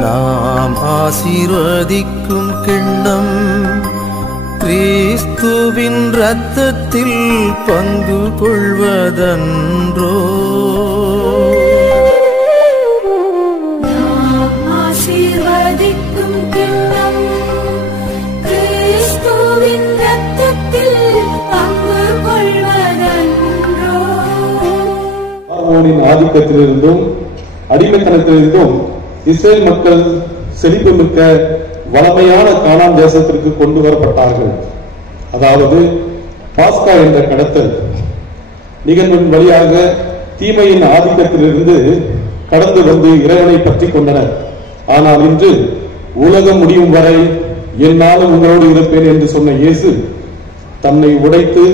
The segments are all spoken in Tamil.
நாம் ஆசீர்வதிக்கும் கிண்ணம் கிறிஸ்துவின் இரத்தத்தில் பங்கு கொள்வதன்றோ. ஆசீர்வதிக்கும் கிண்ணம் கிறிஸ்துவின் இரத்தத்தில் பங்கு கொள்வதன்றோ. பார்வோனின் ஆதிக்கத்திலிருந்தும் அடிமைத்தனத்திலிருந்தும் இஸ்ரேல் மக்கள் செழிப்புமிக்க வளமையான கானான் தேசத்திற்கு கொண்டு வரப்பட்டார்கள். அதாவது பாஸ்கா என்ற கடத்தல் நிகழ்வின் வழியாக தீமையின் ஆதிக்கத்திலிருந்து கடந்து வந்து இறைவனை பற்றி கொண்டனர். ஆனால் இன்று உலகம் முடியும் வரை என்னாலும் உங்களோடு இருப்பேன் என்று சொன்ன இயேசு தன்னை உடைத்து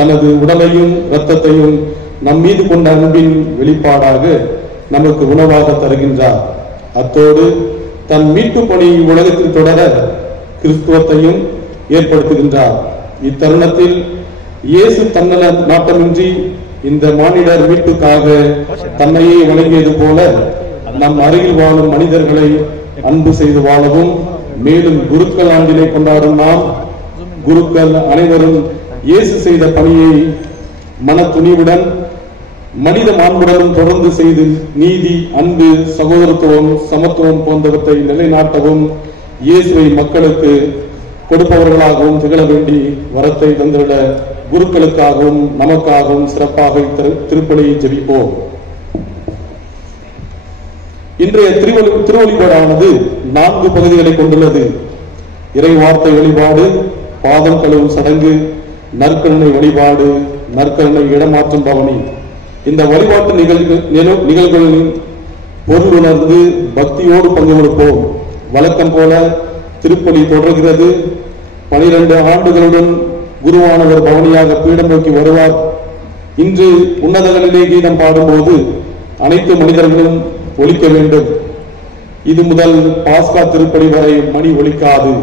தனது உடலையும் இரத்தத்தையும் நம் மீது கொண்ட அன்பின் வெளிப்பாடாக நமக்கு உணவாக தருகின்றார். அத்தோடு தன் மீட்பு பணி உலகத்தில் தொடர கிறிஸ்துவத்தையும் ஏற்படுத்துகின்றார். இத்தருணத்தில் இயேசு தன்னல நாட்டமின்றி இந்த மானிடர் மீட்புக்காக தன்னையே வழங்கியது போல நம் அருகில் வாழும் மனிதர்களை அன்பு செய்து வாழவும், மேலும் குருக்கள் ஆண்டினை கொண்டாடும் நாம் குருக்கள் அனைவரும் இயேசு செய்த பணியை மன துணிவுடன் மனித மாண்புடனும் தொடர்ந்து செய்து நீதி, அன்பு, சகோதரத்துவம், சமத்துவம் போன்றவற்றை நிலைநாட்டவும் இயேசுவை மக்களுக்கு கொடுப்பவர்களாகவும் திகழ வேண்டி வரத்தை தந்திட குருக்களுக்காகவும் நமக்காகவும் சிறப்பாக திருப்பலியை ஜெபிப்போம். இன்றைய திருவழிபாடானது 4 பகுதிகளை கொண்டுள்ளது. இறை வார்த்தை வழிபாடு, பாதம் கழுவும் சடங்கு, நற்கருணை வழிபாடு, நற்கருணை இடமாற்றும் பவனி. இந்த வழிபாட்டு நிகழ்வுகளின் பொருள் உணர்ந்து பக்தியோடு பங்கு கொடுப்போம். வழக்கம் போல திருப்பலி தொடர்கிறது. 12 ஆண்டுகளுடன் குருவானவர் பவனியாக பீடம் நோக்கி வருவார். இன்று உன்னதங்களிலே கீதம் பாடும்போது அனைத்து மனிதர்களும் ஒலிக்க வேண்டும். இது முதல் பாஸ்கா திருப்பலி வரை மணி ஒலிக்காது.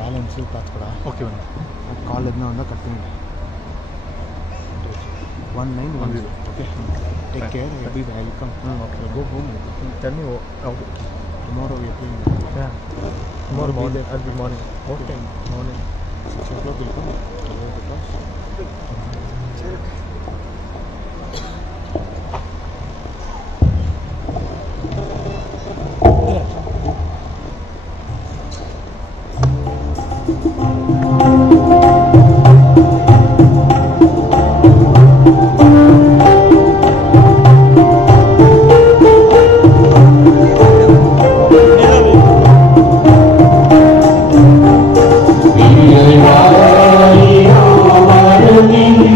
பேலன்ஸ் பார்த்துக்கடா. Okay ma'am. கால் எதுனா வந்தால் கட் பண்ணுங்க. 1910. Okay, take care. Be welcome. Okay, go home. Tell me tomorrow we are going. Yeah, tomorrow morning. Early morning. What time? Morning 6 o'clock will come. Amen.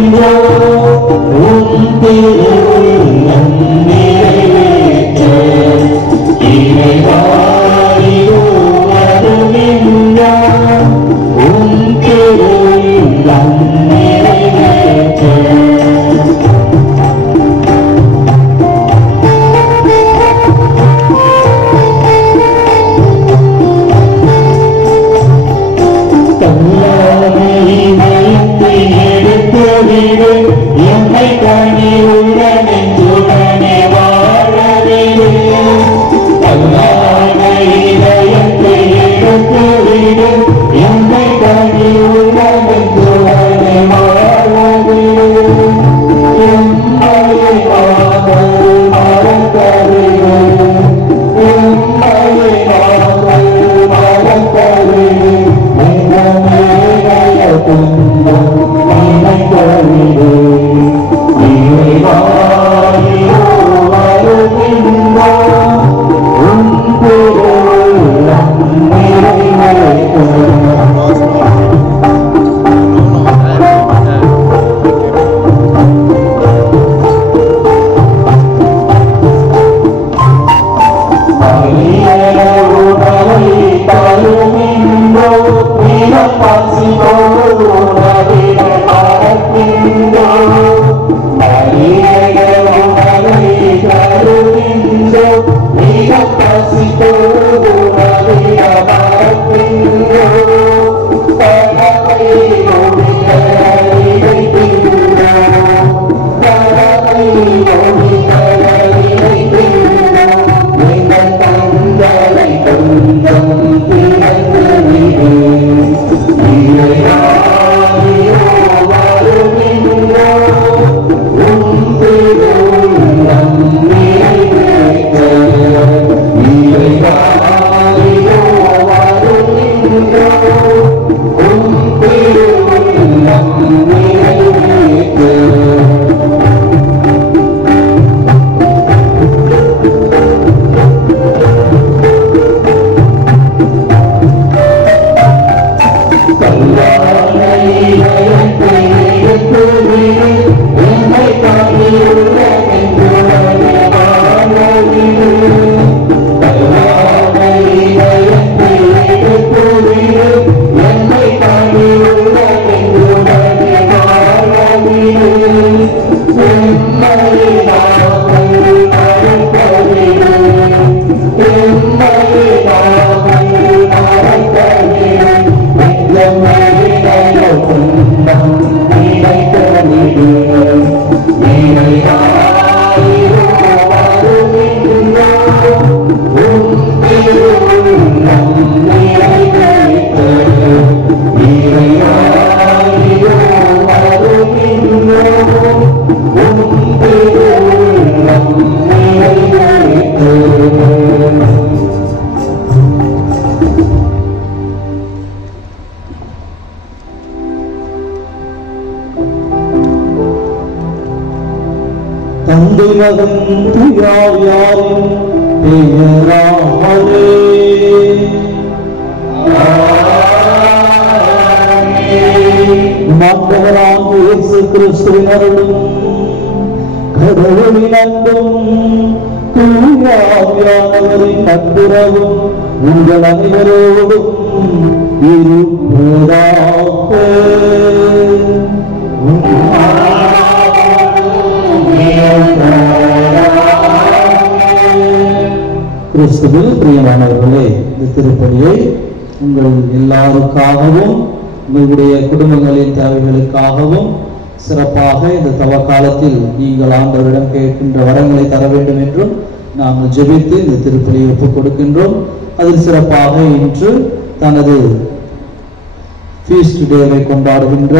உங்கள் அனைவரோடும் இருப்பதாக. கிறிஸ்துவில் பிரியமானவர்களே, இந்த திருப்பலியை உங்கள் எல்லாருக்காகவும் உங்களுடைய குடும்பங்களின் தேவைகளுக்காகவும் சிறப்பாக இந்த தவ காலத்தில் நீங்கள் ஆண்டவரிடம் கேட்கின்ற வரங்களை தர வேண்டும் என்றும் நாங்கள் ஜெபித்து இந்த திருப்பலியை ஒப்புக் கொடுக்கின்றோம். அதில் சிறப்பாக இன்று தனது ஃபீஸ்ட் டேவை கொண்டாடுகின்ற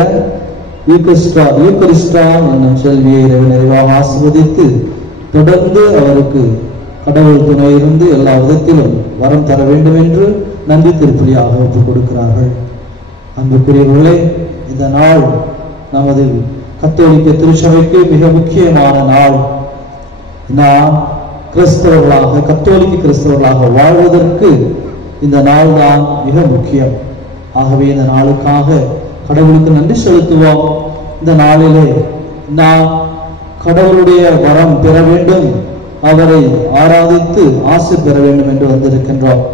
யூகரிஸ்டா என்னும் செல்வியை நிறைவாக ஆசீர்வதித்து தொடர்ந்து அவருக்கு கடவுள் துணை இருந்து எல்லா விதத்திலும் வரம் தர வேண்டும் என்று நன்றி திருப்பலியாக ஒப்புக் கொடுக்கிறார்கள். அன்புக்குரியவர்களே, இந்த நாள் நமது கத்தோலிக்க திருச்சபைக்கு மிக முக்கியமான நாள். நாம் கிறிஸ்தவர்களாக, கத்தோலிக்க கிறிஸ்தவர்களாக வாழ்வதற்கு இந்த நாள் தான் மிக முக்கியம். ஆகவே இந்த நாளுக்காக கடவுளுக்கு நன்றி செலுத்துவோம். இந்த நாளிலே நாம் கடவுளுடைய வரம் பெற வேண்டும், அவரை ஆராதித்து ஆசை பெற வேண்டும் என்று வந்திருக்கின்றோம்.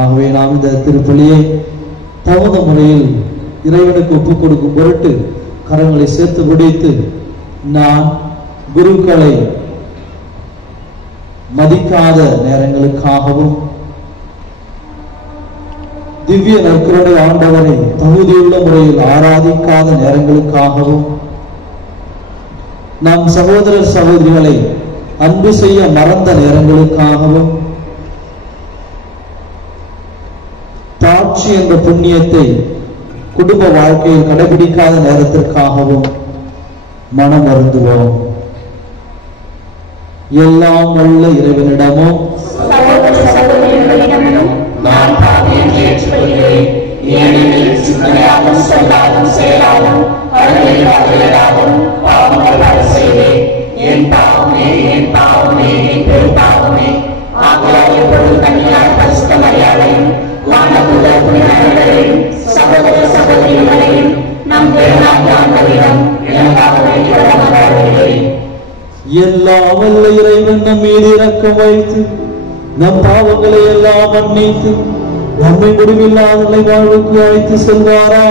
ஆகவே நாம் இந்த திருப்பலியை தகுந்த முறையில் இறைவனுக்கு ஒப்புக் கொடுக்கும் பொருட்டு கரங்களை சேர்த்து பிடித்து நான் குருக்களை மதிக்காத நேரங்களுக்காகவும் திவ்ய நற்கருணை ஆண்டவரை தகுதியுள்ள முறையில் ஆராதிக்காத நேரங்களுக்காகவும் நம் சகோதர சகோதரிகளை அன்பு செய்ய மறந்த நேரங்களுக்காகவும் தாட்சி என்ற புண்ணியத்தை குடும்ப வாழ்க்கையில் கடைபிடிக்காத நேரத்திற்காகவும் மனம் வருந்துவோம். எல்லாம் வல்ல இறைவனிடமும் நான் பாவியை ஏற்றுக்கொள்கிறேன். ஏனெனில் சிந்தனையாலும் சொல்லாலும் செயலாலும் அருளையாலும் பாவங்கள் பல செய்தேன். என் பாவமே, என் பாவமே, என் பெரும் பாவமே. ஆகையால் எப்பொழுதும் கன்னியார் பரிசுத்த மரியாதையும் வானதூத புனிதர்களையும் சகோதர சகோதரிகளையும் நம் தேவனாகிய ஆண்டவரிடம் எனக்காக வேண்டிக் கொள்ள மன்றாடுகிறேன். எல்லாம் வல்ல இறைவன் நம் மீது இரக்கம் வைத்து நம் பாவங்களை எல்லாம் மன்னித்து நம்மை முடிவில்லாத நிலை வாழ்வுக்கு அழைத்து செல்வாரா.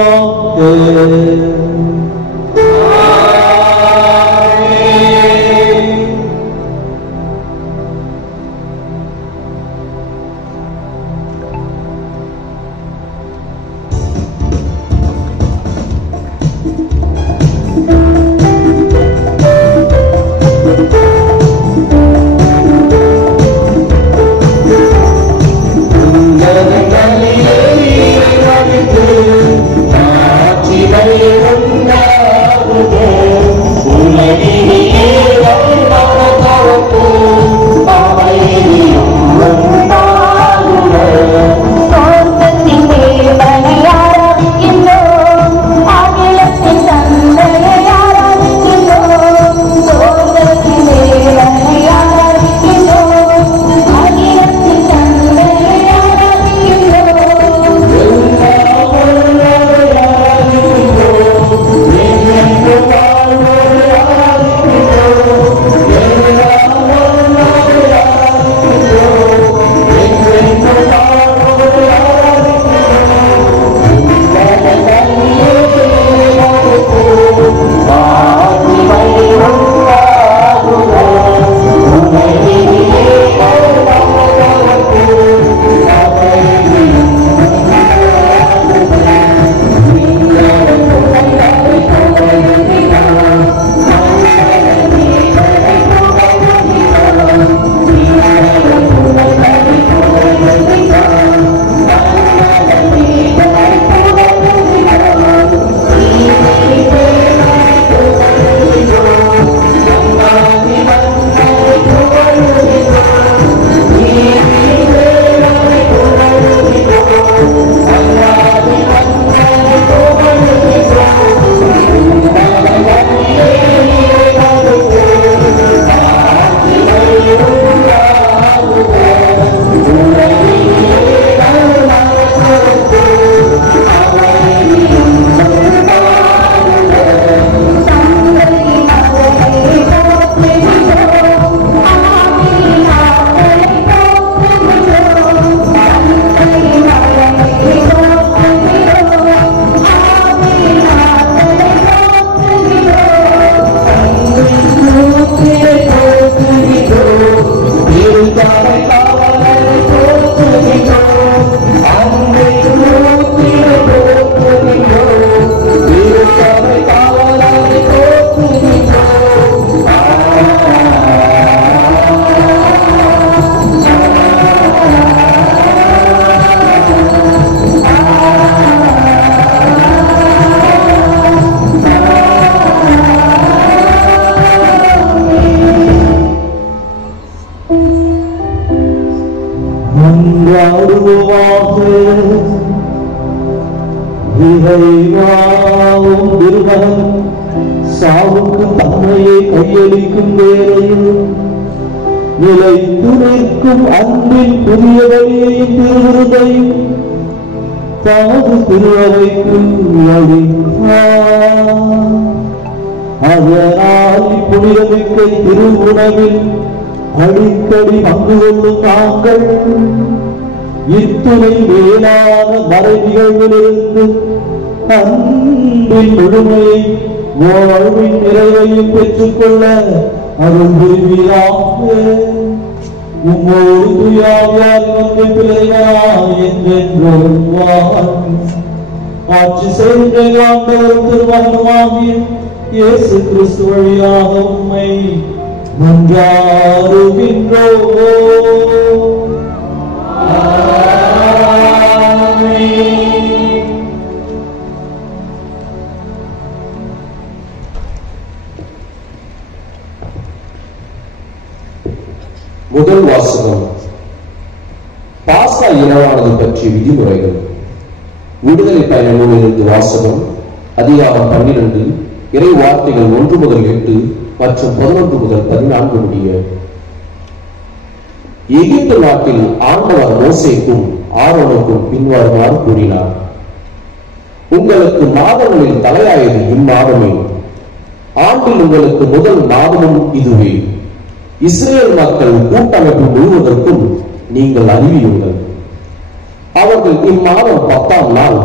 இறைவாவும் திருமகன் சாவுக்கு தன்மையை கையளிக்கும் வேளையில் நிலைத்து நிற்கும் அன்பின் புதிய வழியையும் திருவிருதையும் தமது திருவரைக்கு அளித்தார். அதனால் இப்புனிதமிக்க திருவுணவில் அடிக்கடி பங்கு கொள்ளும் நாங்கள் இத்துணை மேலான மறை நிகழ்விலிருந்து அன்பின் முழுமையை வாழ்வின் நிறைவையும் பெற்றுக்கொள்ள அருள் புரிவீராக. உம்மோடு துயாவியால் வந்து பிள்ளைகளாய் என்றென்றும் வாழ்ந்து ஆட்சி செய்கின்ற ஆண்டவரும் திருமகனுமாகிய இயேசு கிறிஸ்து வழியாக உம்மை மன்றாடுகின்றோம். முதல் வாசகம். பாஸ்கா இரவானது பற்றிய விதிமுறைகள். விடுதலை பயண நூலிலிருந்து வாசகம். அதிகாரம் 12, இறை வார்த்தைகள் 1 முதல் 8 மற்றும் 11 முதல் 14 முடிய. எகிப்து நாட்டில் ஆண்டவர் மோசேக்கும் ஆரோனுக்கும் பின்வருமாறு கூறினார். உங்களுக்கு மாதங்களில் தலையாயது இம்மாதமே. ஆண்டில் உங்களுக்கு முதல் மாதமும் இதுவே. இஸ்ரேல் மக்கள் கூட்டமைப்பு முழுவதற்கும் நீங்கள் அறிவியுங்கள். அவர்கள் இம்மாதம் 10ஆம் நாள்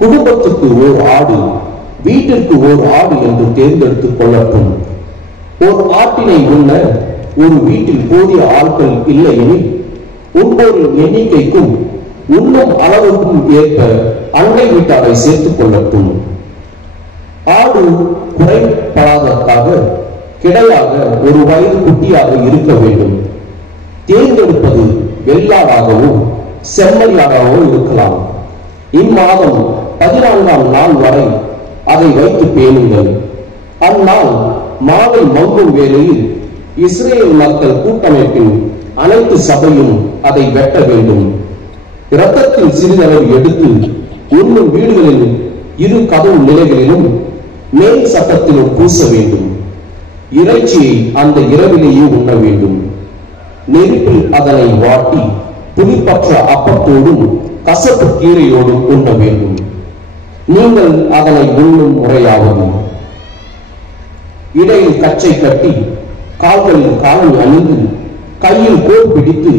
குடும்பத்துக்கு ஓர் ஆடு, வீட்டிற்கு ஓர் ஆடு என்று தேர்ந்தெடுத்துக் கொள்ளட்டும். ஓர் ஆட்டினை உண்ண ஒரு வீட்டில் போதிய ஆட்கள் இல்லை எனில் உண்போரின் எண்ணிக்கைக்கும் உண்ணும் அளவுக்கும் ஏற்ப அண்டை வீட்டாரை சேர்த்துக் கொள்ளட்டும். ஆடு குறைப்படாதற்காக கிடையாக ஒரு வயது குட்டியாக இருக்க வேண்டும். தேர்ந்தெடுப்பது வெள்ளாடாகவோ செம்மறியாடாகவோ இருக்கலாம். இம்மாதம் 14ஆம் நாள் வரை அதை வைத்து பேணுங்கள். அந்நாள் மாலை மங்கும் வேளையில் இஸ்ரேல் மக்கள் கூட்டமைப்பின் அனைத்து சபையும் அதை வெட்ட வேண்டும். இரத்தத்தில் சிறிதளவு எடுத்து உண்ணும் வீடுகளில் இரு கதவு நிலைகளிலும் மேல் சட்டத்திலும் பூச வேண்டும். இறைச்சியை அந்த இரவிலேயே உண்ண வேண்டும். நெருப்பில் அதனை வாட்டி புளிப்பற்ற அப்பத்தோடும் கசப்பு கீரையோடும் உண்ண வேண்டும். நீங்கள் அதனை உண்ணும் முறையாவது இடையில் கச்சை கட்டி கால்களில் காலை அணிந்து கையில் கோல் பிடித்து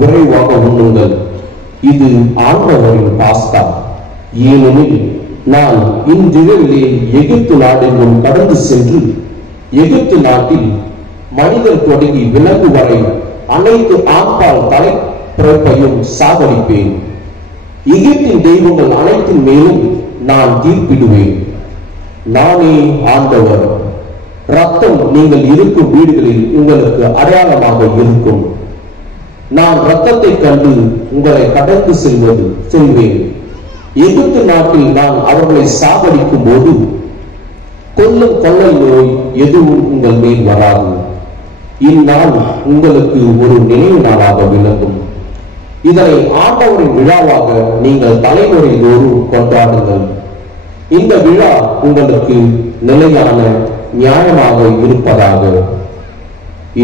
விரைவாக உண்ணுங்கள். இது ஆண்டவரின் பாஸ்கா. ஏனெனில் நான் இன்றிரவிலே எகிப்து நாடெங்கும் கடந்து சென்று எகிப்து நாட்டில் மனிதர் தொடங்கி விலங்கு வரை அனைத்து ஆண்பால் தலை பிறப்பையும் சாகடிப்பேன். எகிப்தின் தெய்வங்கள் அனைத்தின் மேலும் நான் தீர்ப்பிடுவேன். நானே ஆண்டவர். ரத்தம் நீங்கள் இருக்கும் வீடுகளில் உங்களுக்கு அடையாளமாக இருக்கும். நான் ரத்தத்தை கண்டு உங்களை கடந்து செல்வேன். எகிப்து நாட்டில் நான் அவர்களை சாகடிக்கும் போது கொல்லும் கொள்ளை நோய் எதுவும் உங்கள் மேல் வராது. இந்நாள் உங்களுக்கு ஒரு நினைவு நாளாக விளங்கும். இதனை ஆண்டவரின் விழாவாக நீங்கள் தலைமுறை தோறும் கொண்டாடுங்கள். இந்த விழா உங்களுக்கு நிலையான நியாயமாக இருப்பதாக.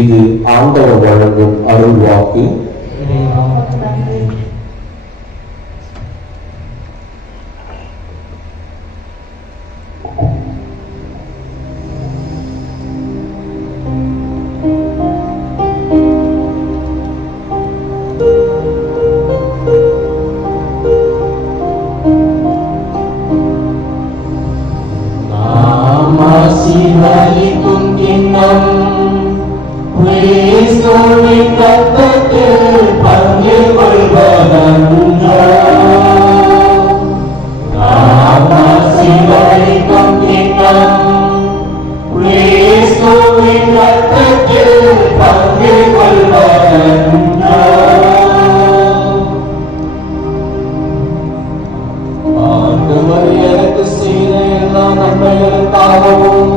இது ஆண்டவர் வழங்கும் அருள் வாக்கு. ஆசீர்வதிக்கும் கிண்ணம் கிறிஸ்துவின் இரத்தத்தில் பங்கு கொள்வதன்றோ. நாம் ஆசீர்வதிக்கும் கிண்ணம் கிறிஸ்துவின் இரத்தத்தில் பங்கு கொள்வதன்றோ. ஆண்டவர் எனக்கு செய்த எல்லா நன்மைகளுக்காகவும்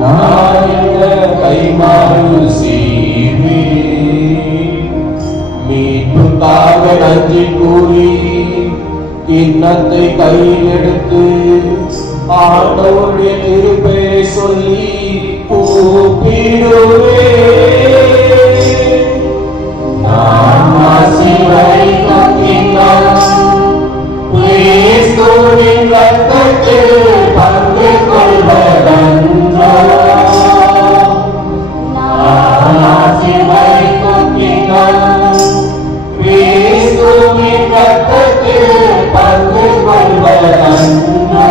நான் இந்த கைமாறு செய்வேன். மீட்புக்காக நன்றி கூறி கிண்ணத்தை கையில் எடுத்து ஆண்டவருடைய திருப்பெயரை சொல்லி கூப்பிடுவேன். நான் ஆசீர்வதிக்கும் கிண்ணம் கிறிஸ்துவின் இரத்தத்தில் பங்கு கொள்வதன்றோ. நான் ஆசீர்வதிக்கும் கிண்ணம் கிறிஸ்துவின் இரத்தத்தில் பங்கு கொள்வதன்றோ.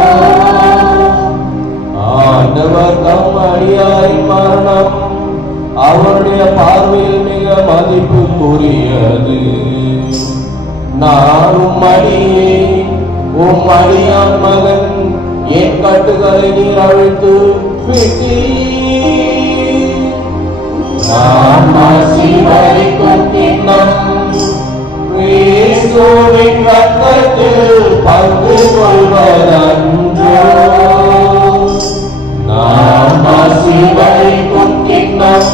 ஆண்டவர் தம் அடியாரின் மரணம் அவருடைய பார்வையில் மிக மதிப்புக்குரியது. நான் உம்மடியான் மகன், என் கட்டுகளை நீர் அழித்து விட்டீர். நான் ஆசீர்வதிக்கும் கிண்ணம் கிறிஸ்துவின் இரத்தத்தில் பங்கு கொள்வதன்றோ. நான் ஆசீர்வதிக்கும் கிண்ணம்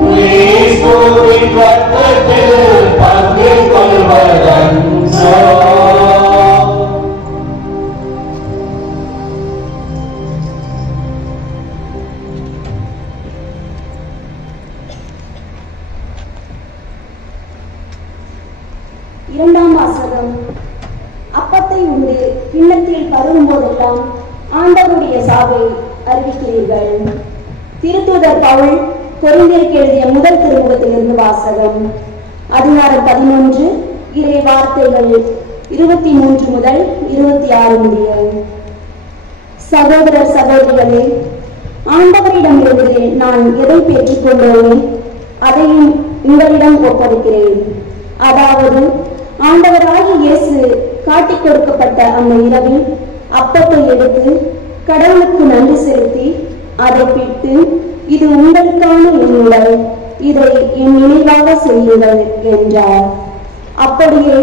கிறிஸ்துவின் இரத்தத்தில் பங்கு கொள்வதன்றோ. இரண்டாம் வாசகம். அப்பத்தை உண்டு கிண்ணத்தில் பருகும் போதெல்லாம் ஆண்டவருடைய சாவை அறிவிக்கிறீர்கள். திருத்தூதர் பவுல் கொரிந்தியருக்கு எழுதிய முதல் திருமுகத்திலிருந்து வாசகம். அதிகாரம் 11 இறை வார்த்தைகள் 23 முதல் 26 முடிய. சகோதரர் சகோதரிகளே, ஆண்டவரிடமிருந்து நான் எதை பெற்றுக்கொண்டேனோ அதையும் உங்களிடம் ஒப்படைக்கிறேன். அதாவது ஆண்டவராகிய இயேசு காட்டிக் கொடுக்கப்பட்ட அந்த இரவில் அப்பத்தை எடுத்து கடவுளுக்கு நன்றி செலுத்தி அதை பிட்டு, இது உங்களுக்கான என் உடல், இதை என் நினைவாக செய்யுங்கள் என்றார். அப்படியே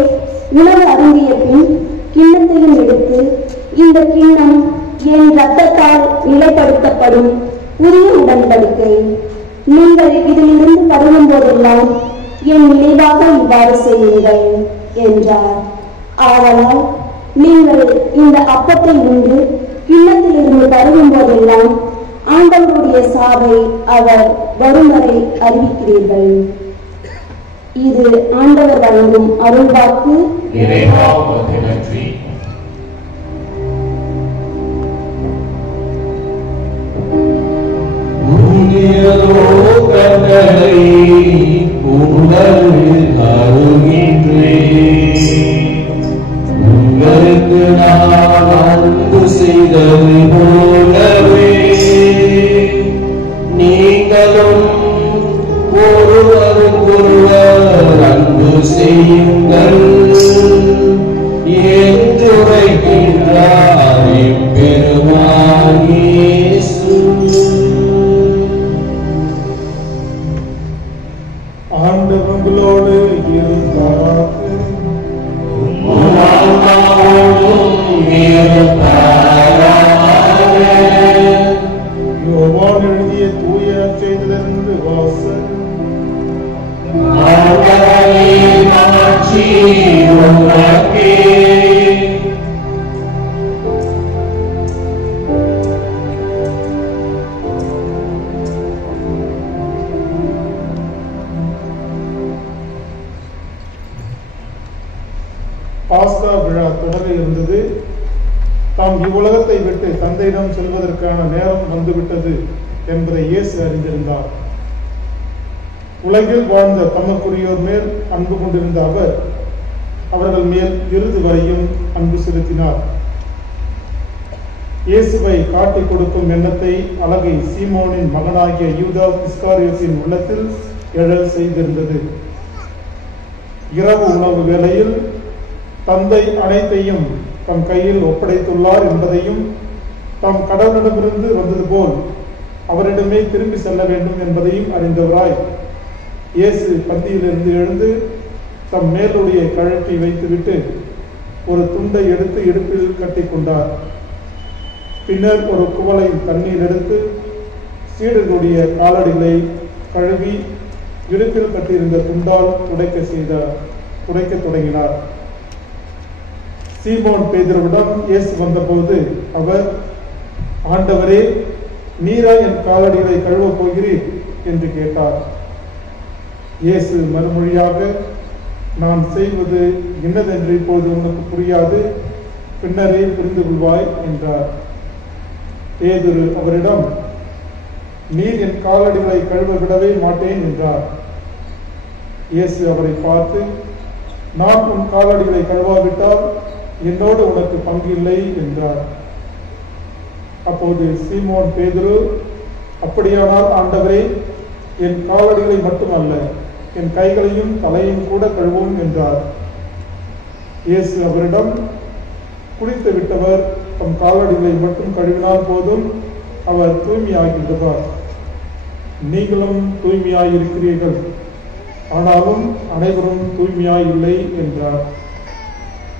உணவு அருந்திய பின் கிண்ணத்தையும் எடுத்து, இந்த கிண்ணம் என் இரத்தத்தால் நிலைப்படுத்தப்படும் புதிய உடன்படிக்கை. நீங்கள் இதிலிருந்து பருகும் போதெல்லாம் என் நினைவாக இவ்வாறு செய்யுங்கள் என்றார். ஆதலால் நீங்கள் இந்த அப்பத்தை உண்டு கிண்ணத்திலிருந்து பருகும் போதெல்லாம் ஆண்டவருடைய சாவை அவர் வரும் வரை அறிவிக்கிறீர்கள். இது ஆண்டவர் வழங்கும் அருள்வாக்கு. உங்களுக்கு நான் அன்பு செய்தது போலவே நீங்களும் ஒருவருக்கொருவர் அன்பு செய்யுங்கள் என்று உரைக்கின்றார் எம்பெருமான் இயேசு. ஆண்டவங்களோடு இருந்தார். யோவான் எழுதிய தூய செய்திலிருந்து வாசகம். பாஸ்கா விழா தொடர இருந்தது. தாம் இவ்வுலகத்தை விட்டு தந்தையிடம் செல்வதற்கான நேரம் வந்துவிட்டது என்பதை இயேசு அறிந்திருந்தார். உலகில் வாழ்ந்த தமக்குரியோர் மேல் அன்பு கொண்டிருந்த அவர் அவர்கள் மேல் இறுதி வரையும் அன்பு செலுத்தினார். இயேசுவை காட்டிக் கொடுக்கும் எண்ணத்தை அழகை சீமோனின் மகனாகிய யூதா இஸ்காரியோத்தின் உள்ளத்தில் எழல் செய்திருந்தது. இரவு உணவு வேளையில் தந்தை அனைத்தையும் தம் கையில் ஒப்படைத்துள்ளார் என்பதையும், தாம் கடவுளிடமிருந்து வந்தது போல் அவரிடமே திரும்பி செல்ல வேண்டும் என்பதையும் அறிந்தவராய் இயேசு பந்தியிலிருந்து எழுந்து தம் மேலுடைய கழற்றி வைத்துவிட்டு ஒரு துண்டை எடுத்து இடுப்பில் கட்டி கொண்டார். பின்னர் ஒரு குவளை தண்ணீர் எடுத்து சீடர்களுடைய காலடிகளை கழுவி இடுப்பில் கட்டியிருந்த துண்டால் துடைக்க தொடங்கினார். சீமோன் பேதுருவிடம் இயேசு வந்தபோது அவர், ஆண்டவரே, நீரா என் காலடிகளை கழுவப் போகிறீர் என்று கேட்டார். இயேசு மறுமொழியாக, நான் செய்வது என்னதென்று இப்பொழுது உனக்கு புரியாது, பின்னரே புரிந்து கொள்வாய் என்றார். பேதுரு அவரிடம், நீர் என் காலடிகளை கழுவ விடவே மாட்டேன் என்றார். இயேசு அவரை பார்த்து, நான் உன் காலடிகளை கழுவாவிட்டால் என்னோடு உனக்கு பங்கு இல்லை என்றார். அப்போது சீமோன் பேதுரு, அப்படியானால் ஆண்டவரே, என் காலடிகளை மட்டுமல்ல, என் கைகளையும் தலையும் கூட கழுவும் என்றார். இயேசு அவரிடம், குளித்து விட்டவர் தம் காலடிகளை மட்டும் கழுவினால் போதும், அவர் தூய்மையாகின்றவர். நீங்களும் தூய்மையாயிருக்கிறீர்கள், ஆனாலும் அனைவரும் தூய்மையாய் இல்லை என்றார்.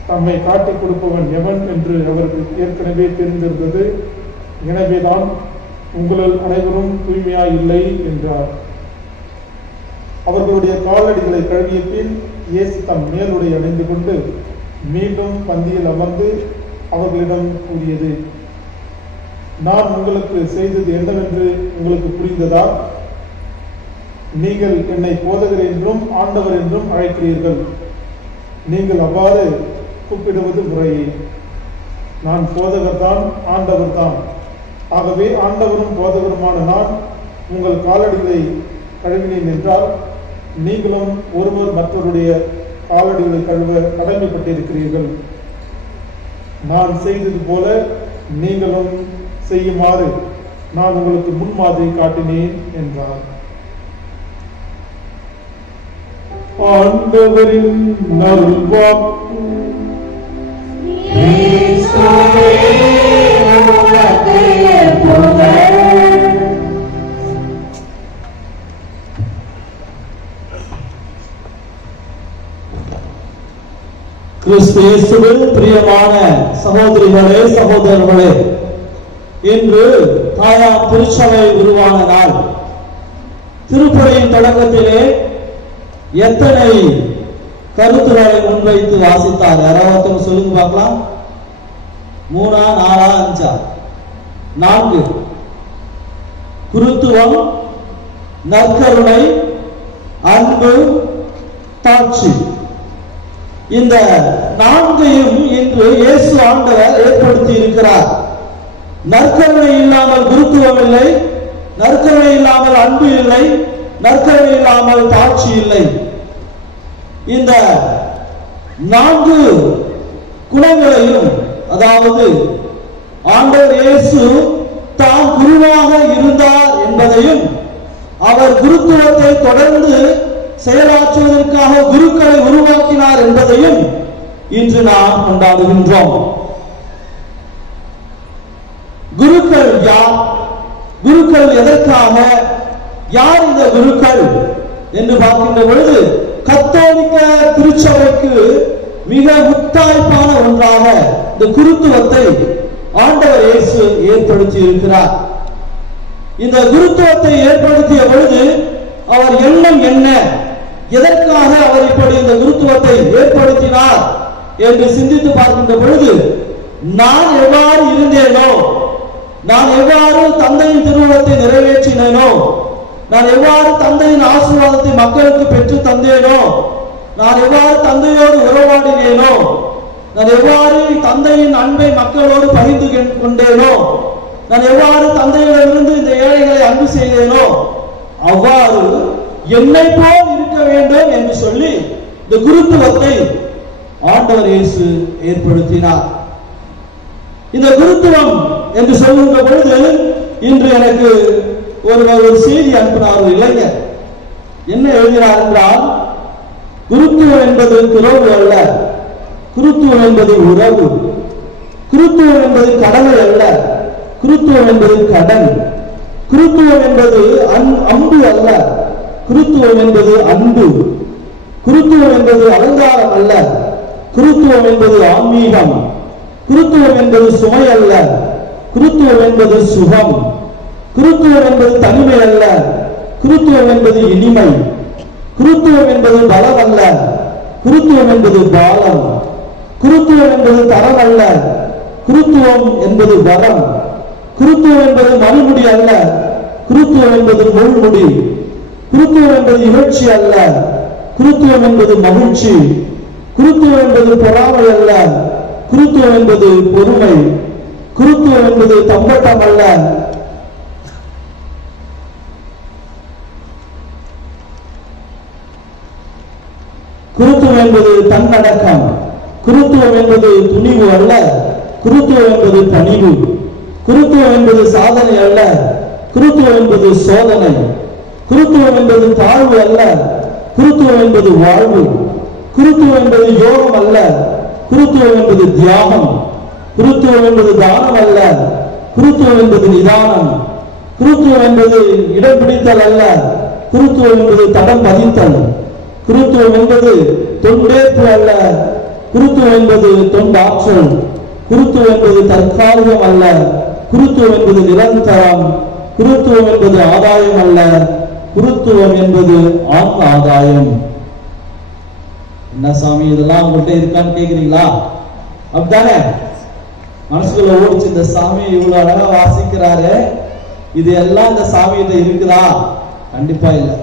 தம்மை காட்டிக் கொடுப்பவன் எவன் என்று அவருக்கு ஏற்கனவே தெரிந்திருந்தது. எனவேதான் உங்களுள் அனைவரும் தூய்மையாய் இல்லை என்றார். அவர்களுடைய காலடிகளை கழுவிய பின் இயேசு தம் மேலுடை அணிந்து கொண்டு மீண்டும் பந்தியில் அமர்ந்து அவர்களிடம் கூறியது, நான் உங்களுக்கு செய்தது என்னவென்று உங்களுக்கு புரிந்ததா? நீங்கள் என்னை போதகர் என்றும் ஆண்டவர் என்றும் அழைக்கிறீர்கள். நீங்கள் அவ்வாறு கூப்பிடுவது முறையே. நான் போதகர் தான், ஆண்டவர் தான். ஆகவே ஆண்டவரும் போதகருமான நான் உங்கள் காலடிகளை கழுவினேன் என்றால் நீங்களும் ஒருவர் மற்றவருடைய காலடிகளை கழுவ கடமைப்பட்டிருக்கிறீர்கள். நான் செய்தது போல நீங்களும் செய்யுமாறு நான் உங்களுக்கு முன்மாதிரி காட்டினேன் என்றார். ஆண்டவரின் நல்வாக்கு. கிறிஸ்து இயேசுவில் பிரியமான சகோதரிகளே, சகோதரர்களே, இன்று தாயார் திருச்சபை உருவான நாள். திருப்பலியின் தொடக்கத்திலே எத்தனை கருத்துக்களை முன்வைத்து வாசித்தார்? யாராவது சொல்லுங்க பார்க்கலாம். 3, 4, 5? 4. குருத்துவம், நற்கருணை, அன்பு, தாட்சி. இந்த 4ஐயும் இன்று இயேசு ஆண்டவர் ஏற்படுத்தி இருக்கிறார். நற்கருணை இல்லாமல் குருத்துவம் இல்லை, நற்கருணை இல்லாமல் அன்பு இல்லை, நற்கருணை இல்லாமல் தாட்சி இல்லை. இந்த 4 குணங்களையும், அதாவது ஆண்டவர் இயேசு தான் குருவாக இருந்தார் என்பதையும், அவர் குருத்துவத்தை தொடர்ந்து செயலாற்றுவதற்காக குருக்களை உருவாக்கினார் என்பதையும் இன்று நாம் கொண்டாடுகின்றோம். குருக்கள் யார்? குருக்கள் எதற்காக? யார் இந்த குருக்கள் என்று பார்க்கின்ற பொழுது, கத்தோலிக்க திருச்சபைக்கு மிக முத்தாய்ப்பான ஒன்றாக இந்த குருத்துவத்தை ஆண்டவர் இயேசு ஏற்படுத்தி இருக்கிறார். இந்த குருத்துவத்தை ஏற்படுத்திய பொழுது அவர் எண்ணம் என்ன, எதற்காக அவர் இப்படி இந்த குருத்துவத்தை ஏற்படுத்தினார் என்று சிந்தித்து பார்க்கின்ற பொழுது, நான் எவ்வாறு இருந்தேனோ, நான் எவ்வாறு தந்தையின் திருவுளத்தை நிறைவேற்றினேனோ, நான் எவ்வாறு தந்தையின் ஆசீர்வாதத்தை மக்களுக்கு பெற்று தந்தேனோ, நான் எவ்வாறு தந்தையோடு உறவாடினேனோ, நான் எவ்வாறு தந்தையின் அன்பை மக்களோடு பகிர்ந்து கொண்டேனோ, நான் எவ்வாறு தந்தையிடமிருந்து இந்த ஏழைகளை அன்பு செய்தேனோ, அவ்வாறு என்னை போல் இருக்க வேண்டும் என்று சொல்லி இந்த குருத்துவத்தை ஆண்டவர் இயேசு ஏற்படுத்தினார். இந்த குருத்துவம் என்று சொல்லுகின்ற பொழுது, இன்று எனக்கு ஒரு செய்தி அனுப்பினார் ஒரு இளைஞர். என்ன எழுதினார் என்றால், குருத்துவம் என்பது துறவு அல்ல, குருத்துவம் என்பது உறவு. குருத்துவம் என்பது கடமை அல்ல, குருத்துவம் என்பது கடன். குருத்துவம் என்பது அம்பு அல்ல, குருத்துவம் என்பது அன்பு. குருத்துவம் என்பது அலங்காரம் அல்ல, குருத்துவம் என்பது ஆன்மீகம். குருத்துவம் என்பது சுமை அல்ல, குருத்துவம் என்பது சுகம். குருத்துவம் என்பது தனிமை அல்ல, குருத்துவம் என்பது இனிமை. குருத்துவம் என்பது பலம் அல்ல, குருத்துவம் என்பது பாலம். குருத்துவம் என்பது தரம் அல்ல, குருத்துவம் என்பது வரம். குருத்துவம் என்பது மறுமுடி அல்ல, குருத்துவம் என்பது முள்முடி. குருத்துவம் என்பது இகழ்ச்சி அல்ல, குருத்துவம் என்பது மகிழ்ச்சி. குருத்துவம் என்பது பொறாமை அல்ல, குருத்துவம் என்பது பொறுமை. குருத்துவம் என்பது தம்பட்டம் அல்ல, குருத்துவம் என்பது தன்னடக்கம். குருத்துவம் என்பது துணிவு அல்ல, குருத்துவம் என்பது பணிவு. குருத்துவம் என்பது சாதனை அல்ல, குருத்துவம் என்பது சோதனை. குருத்துவம் என்பது தாழ்வு அல்ல, குருத்துவம் என்பது வாழ்வு. குருத்துவம் என்பது யோகம் அல்ல, குருத்துவம் என்பது தியாகம். குருத்துவம் என்பது தானம் அல்ல, குருத்துவம் என்பது நிதானம். குருத்துவம் என்பது இடம் பிடித்தல் அல்ல, குருத்துவம் என்பது தடம் பதித்தல். குருத்துவம் என்பது தொண்டேற்பு அல்ல, குருத்துவம் என்பது தொண்டாற்றல். குருத்துவம் என்பது தற்காலிகம் அல்ல, குருத்துவம் என்பது நிரந்தரம். குருத்துவம் என்பது ஆதாயம் அல்ல, குருத்துவம் என்பது ஆத்ம ஆதாயம். என்ன சாமி இதெல்லாம் உங்கள்கிட்ட இருக்கான்னு கேக்குறீங்களா? அப்படித்தானே மனசுக்குள்ள ஓடிச்சு. இந்த சாமி இவ்வளவு அழகா வாசிக்கிறாரு, இது எல்லாம் இந்த சாமியிட்ட இருக்குதா? கண்டிப்பா இல்லை.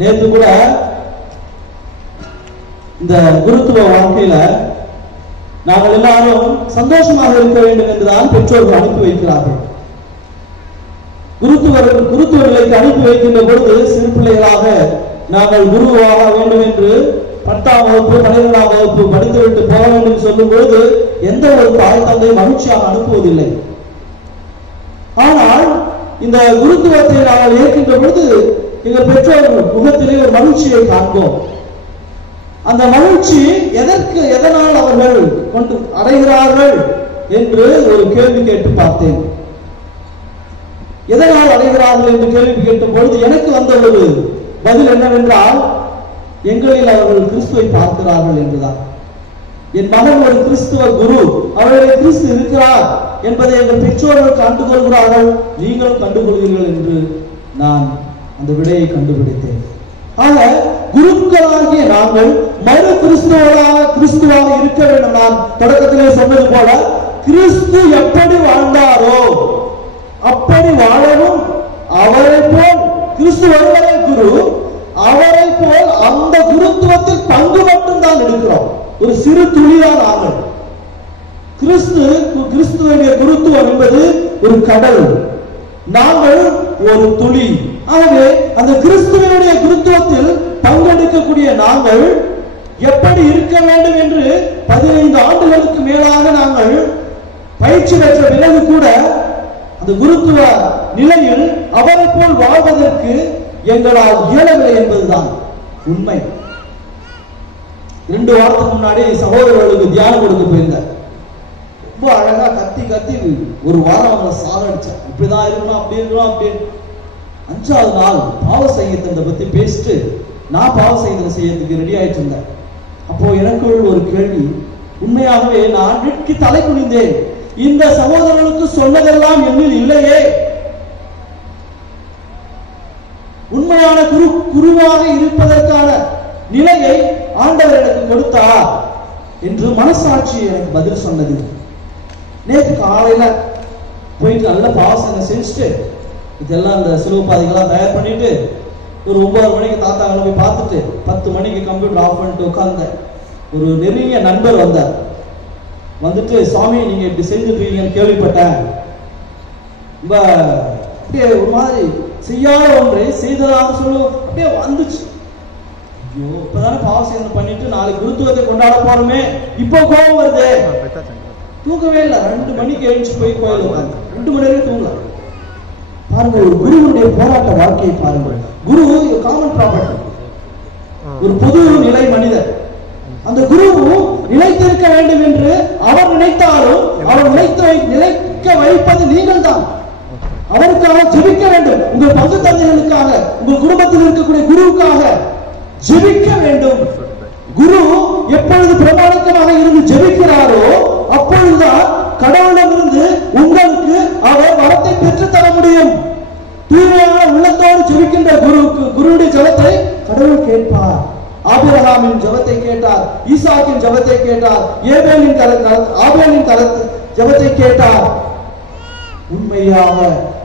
நேற்று கூட இந்த குருத்துவ வாழ்க்கையில நாங்கள் எல்லாரும் சந்தோஷமாக இருக்க வேண்டும் என்றுதான் பெற்றோர்கள் அனுப்பி வைக்கிறார்கள். குருத்துவ நிலைக்கு அனுப்பி வைக்கின்ற பொழுது சிறு பிள்ளைகளாக நாங்கள் குருவாக வேண்டும் என்று 10ஆம் வகுப்பு 12ஆம் வகுப்பு படித்துவிட்டு போக வேண்டும் சொல்லும் பொழுது எந்த ஒரு தாய் தந்தை மகிழ்ச்சியாக அனுப்புவதில்லை. ஆனால் இந்த குருத்துவத்தை நாங்கள் ஏற்கின்ற பொழுது எங்கள் பெற்றோர் முகத்திலே ஒரு மகிழ்ச்சியை காண்போம். அந்த மகிழ்ச்சி எதனால் அவர்கள் கொண்டு அடைகிறார்கள் என்று ஒரு கேள்வி கேட்டு பார்த்தேன். எதனால் அடைகிறார்கள் என்று கேள்வி கேட்டும் பொழுது எனக்கு வந்த ஒரு பதில் என்னவென்றால், எங்களில் அவர்கள் கிறிஸ்துவை பார்க்கிறார்கள் என்றுதான். என் மகன் ஒரு கிறிஸ்துவ குரு, அவர்களை கிறிஸ்து இருக்கிறார் என்பதை எங்கள் பெற்றோர்கள் கண்டுகொள்கிறார்கள், நீங்களும் கண்டுகொள்வீர்கள் என்று நான் அந்த விடையை கண்டுபிடித்தேன். ஆக குருக்களாகிய நாங்கள் மறு கிறிஸ்துவாக இருக்க வேண்டும். நான் தொடக்கத்திலே சொன்னது போல கிறிஸ்து எப்படி வாழ்ந்தாரோ அப்படி வாழவும், அவரை போல் கிறிஸ்து ஒருவரே குரு, அவரை போல் அந்த குருத்துவத்தில் பங்கு மட்டும்தான் எடுக்கிறோம். ஒரு சிறு துளிதான் நாங்கள். கிறிஸ்துவனுடைய குருத்துவம் என்பது ஒரு கடல், நாங்கள் ஒரு துளி. ஆகவே அந்த கிறிஸ்துவனுடைய குருத்துவத்தில் பங்கெடுக்கக்கூடிய நாங்கள் எப்படி இருக்க வேண்டும் என்று 15 ஆண்டுகளுக்கு மேலாக நாங்கள் பயிற்சி பெற்ற பிறகு கூட அந்த குருத்துவ நிலையில் அவரை போல் வாழ்வதற்கு எங்களால் இயலவில்லை என்பதுதான் உண்மை. 2 வாரத்துக்கு முன்னாடி சகோதரர்களுக்கு தியானம் கொடுக்க போயிருந்தார். ரொம்ப அழகா கத்தி ஒரு வாரம் அவங்களை சாகடிச்சார். இப்படிதான் இருக்கணும், அப்படி இருக்கணும், அப்படி. 5ஆவது நாள் பாவ சங்கீதத்தை பத்தி பேசிட்டு நான் பாவ சங்கீதம் செய்யறதுக்கு ரெடி ஆயிட்டு இருந்தேன். அப்போ எனக்குள் ஒரு கேள்வி, உண்மையாகவே நான் வெட்கி தலை குனிந்தேன். இந்த சகோதரர்களுக்கு சொன்னதெல்லாம் என்னில் இல்லையே. உண்மையான குருவாக இருப்பதற்கான நிலையை ஆண்டவர் எனக்கு கொடுத்தார் என்று மனசாட்சி எனக்கு பதில் சொன்னது. நேற்று காலையில போயிட்டு நல்ல பாவசங்க செஞ்சுட்டு இதெல்லாம் இந்த சிலுவப்பாதைகள்லாம் தயார் பண்ணிட்டு ஒரு 9 மணிக்கு தாத்தாங்களை போய் பார்த்துட்டு 10 மணிக்கு கம்ப்யூட்டர் ஆஃப் பண்ணிட்டு உட்கார்ந்தேன். ஒரு நெருங்கிய நண்பர் வந்தார். வந்துட்டு, சுவாமி நீங்க இப்படி செஞ்சுட்டு கேள்விப்பட்டேன், அப்படியே ஒரு மாதிரி செய்யாத ஒன்றை செய்ததாக சொல்லுவோம் அப்படியே வந்துச்சு. ஐயோ, இப்பதானே பாவசேதனை பண்ணிட்டு நாளைக்கு குருத்துவத்தை கொண்டாட போறோமே, இப்போ கோபம் வருது. தூக்கவே இல்லை. 2 மணிக்கு எழுந்து போய் கோயில் உட்காந்து 2 மணி நேரம் தூங்கலாம். பாருங்க, ஒரு குருவுடைய போராட்ட வாழ்க்கையை பாருங்கள். குரு காமன் ப்ராப்பர்ட்டி, ஒரு பொது நிலை மனிதர். அந்த குரு நிலைத்திருக்க வேண்டும் என்று அவர் நினைத்தாலும் அவர் நிலைக்க வைப்பது நீங்கள் தான். அவருக்காக ஜெபிக்க வேண்டும். உங்கள் பங்கு தந்தைகளுக்காக, உங்கள் குடும்பத்தில் இருக்கக்கூடிய குருவுக்காக ஜெபிக்க வேண்டும். குரு எப்பொழுது பிரமாணிக்கமாக இருந்து ஜெபிக்கிறாரோ அப்பொழுதுதான் கடவுளிடமிருந்து உங்களுக்கு அவர் வரத்தை பெற்று தர முடியும். தூய்மையான உள்ளத்தோடு ஜெபிக்கின்ற குருவுடைய ஜெபத்தை கடவுள் கேட்பார். ஆபிரகாமின் ஜெபத்தை கேட்டார், ஈசாக்கின் ஜெபத்தை கேட்டார், ஆபேலின் ஜெபத்தை கேட்டார். உண்மையாக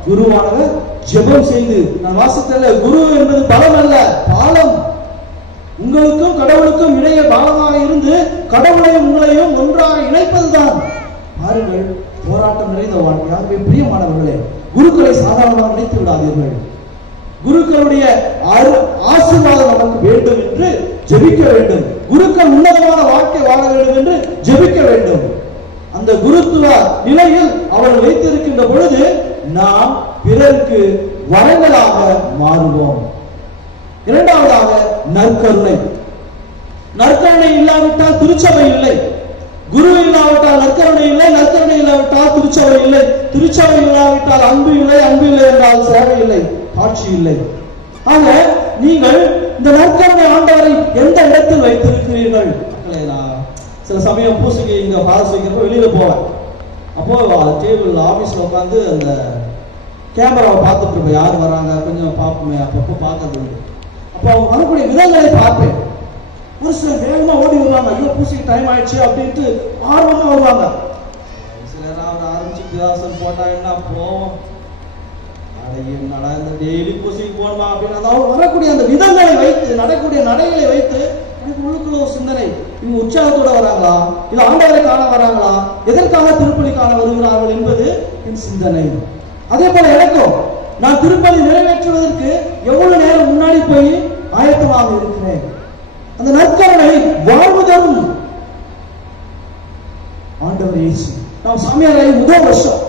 குருவானவர் ஜெபம் செய்து, நான் வாசித்தல்ல, குரு என்பது பலம் அல்ல, பாலம். உங்களுக்கும் கடவுளுக்கும் இடையே பாலமாக இருந்து கடவுளையும் உங்களையும் ஒன்றாக இணைப்பதுதான். பாருங்கள், போராட்டம் நிறைந்த வாழ்க்கை. பிரியமானவர்களே, குருக்களை சாதாரணமாக நினைத்து விடாதீர்கள். குருக்களுடைய ஆசீர்வாதம் நமக்கு வேண்டும் என்று ஜெபிக்க வேண்டும். குருக்கள் உன்னதமான வாழ்க்கை வாழ வேண்டும் என்று ஜெபிக்க வேண்டும். அந்த குருத்துவ நிலையில் அவர்கள் வைத்திருக்கின்ற பொழுது நாம் பிறருக்கு வரங்களாக மாறுவோம். இரண்டாவதாக நற்கருணை. நற்கருணை இல்லாவிட்டால் திருச்சபை இல்லை. குரு இல்லாவிட்டால் நற்கருணை இல்லை, நற்கருணை இல்லாவிட்டால் திருச்சபை இல்லை, திருச்சபை இல்லாவிட்டால் அன்பு இல்லை, அன்பு இல்லை என்றால் சேவை இல்லை, காட்சி இல்லை. ஆக நீங்கள் இந்த நற்கருணை ஆண்டவரை எந்த இடத்தில் வைத்திருக்கிறீர்கள்? சில சமயம் பூசைக்கு இங்க பாரஸ் வைக்கிறப்ப வெளியில போவேன். அப்போ டேபிள் ஆபீஸ்ல உட்காந்து அந்த கேமராவை பார்த்துட்டு இருப்பேன், யார் வராங்க கொஞ்சம் பார்ப்போமே, அப்பப்போ பார்க்கறது. அப்போ அவங்க வரக்கூடிய விதங்களை பார்ப்பேன். ஒரு சிலர் வேகமா ஓடி வருவாங்க, ஐயோ பூசைக்கு டைம் ஆயிடுச்சு அப்படின்ட்டு ஆர்வமா வருவாங்க. சிலர் ஆரம்பிச்சு போட்டா என்ன போவோம், டெய்லி பூசைக்கு போகணுமா அப்படின்னு அவர் வரக்கூடிய அந்த விதங்களை வைத்து, நடக்கூடிய நடைகளை வைத்து எனக்கு உள்ளுக்குள்ள ஒரு சிந்தனை, இவங்க உற்சாகத்தோட வராங்களா, இல்ல ஆண்டவரை காண வராங்களா, எதற்காக திருப்பலி காண வருகிறார்கள் என்பது என் சிந்தனை. அதே போல எனக்கும் நான் திருப்பலி நிறைவேற்றுவதற்கு எவ்வளவு நேரம் முன்னாடி போய் ஆயத்தமாக இருக்கிறேன். அந்த நற்கருணை வாழ்வு தரும். ஆண்டவர் இயேசு நான் சாமியாராகி முதல் வருஷம்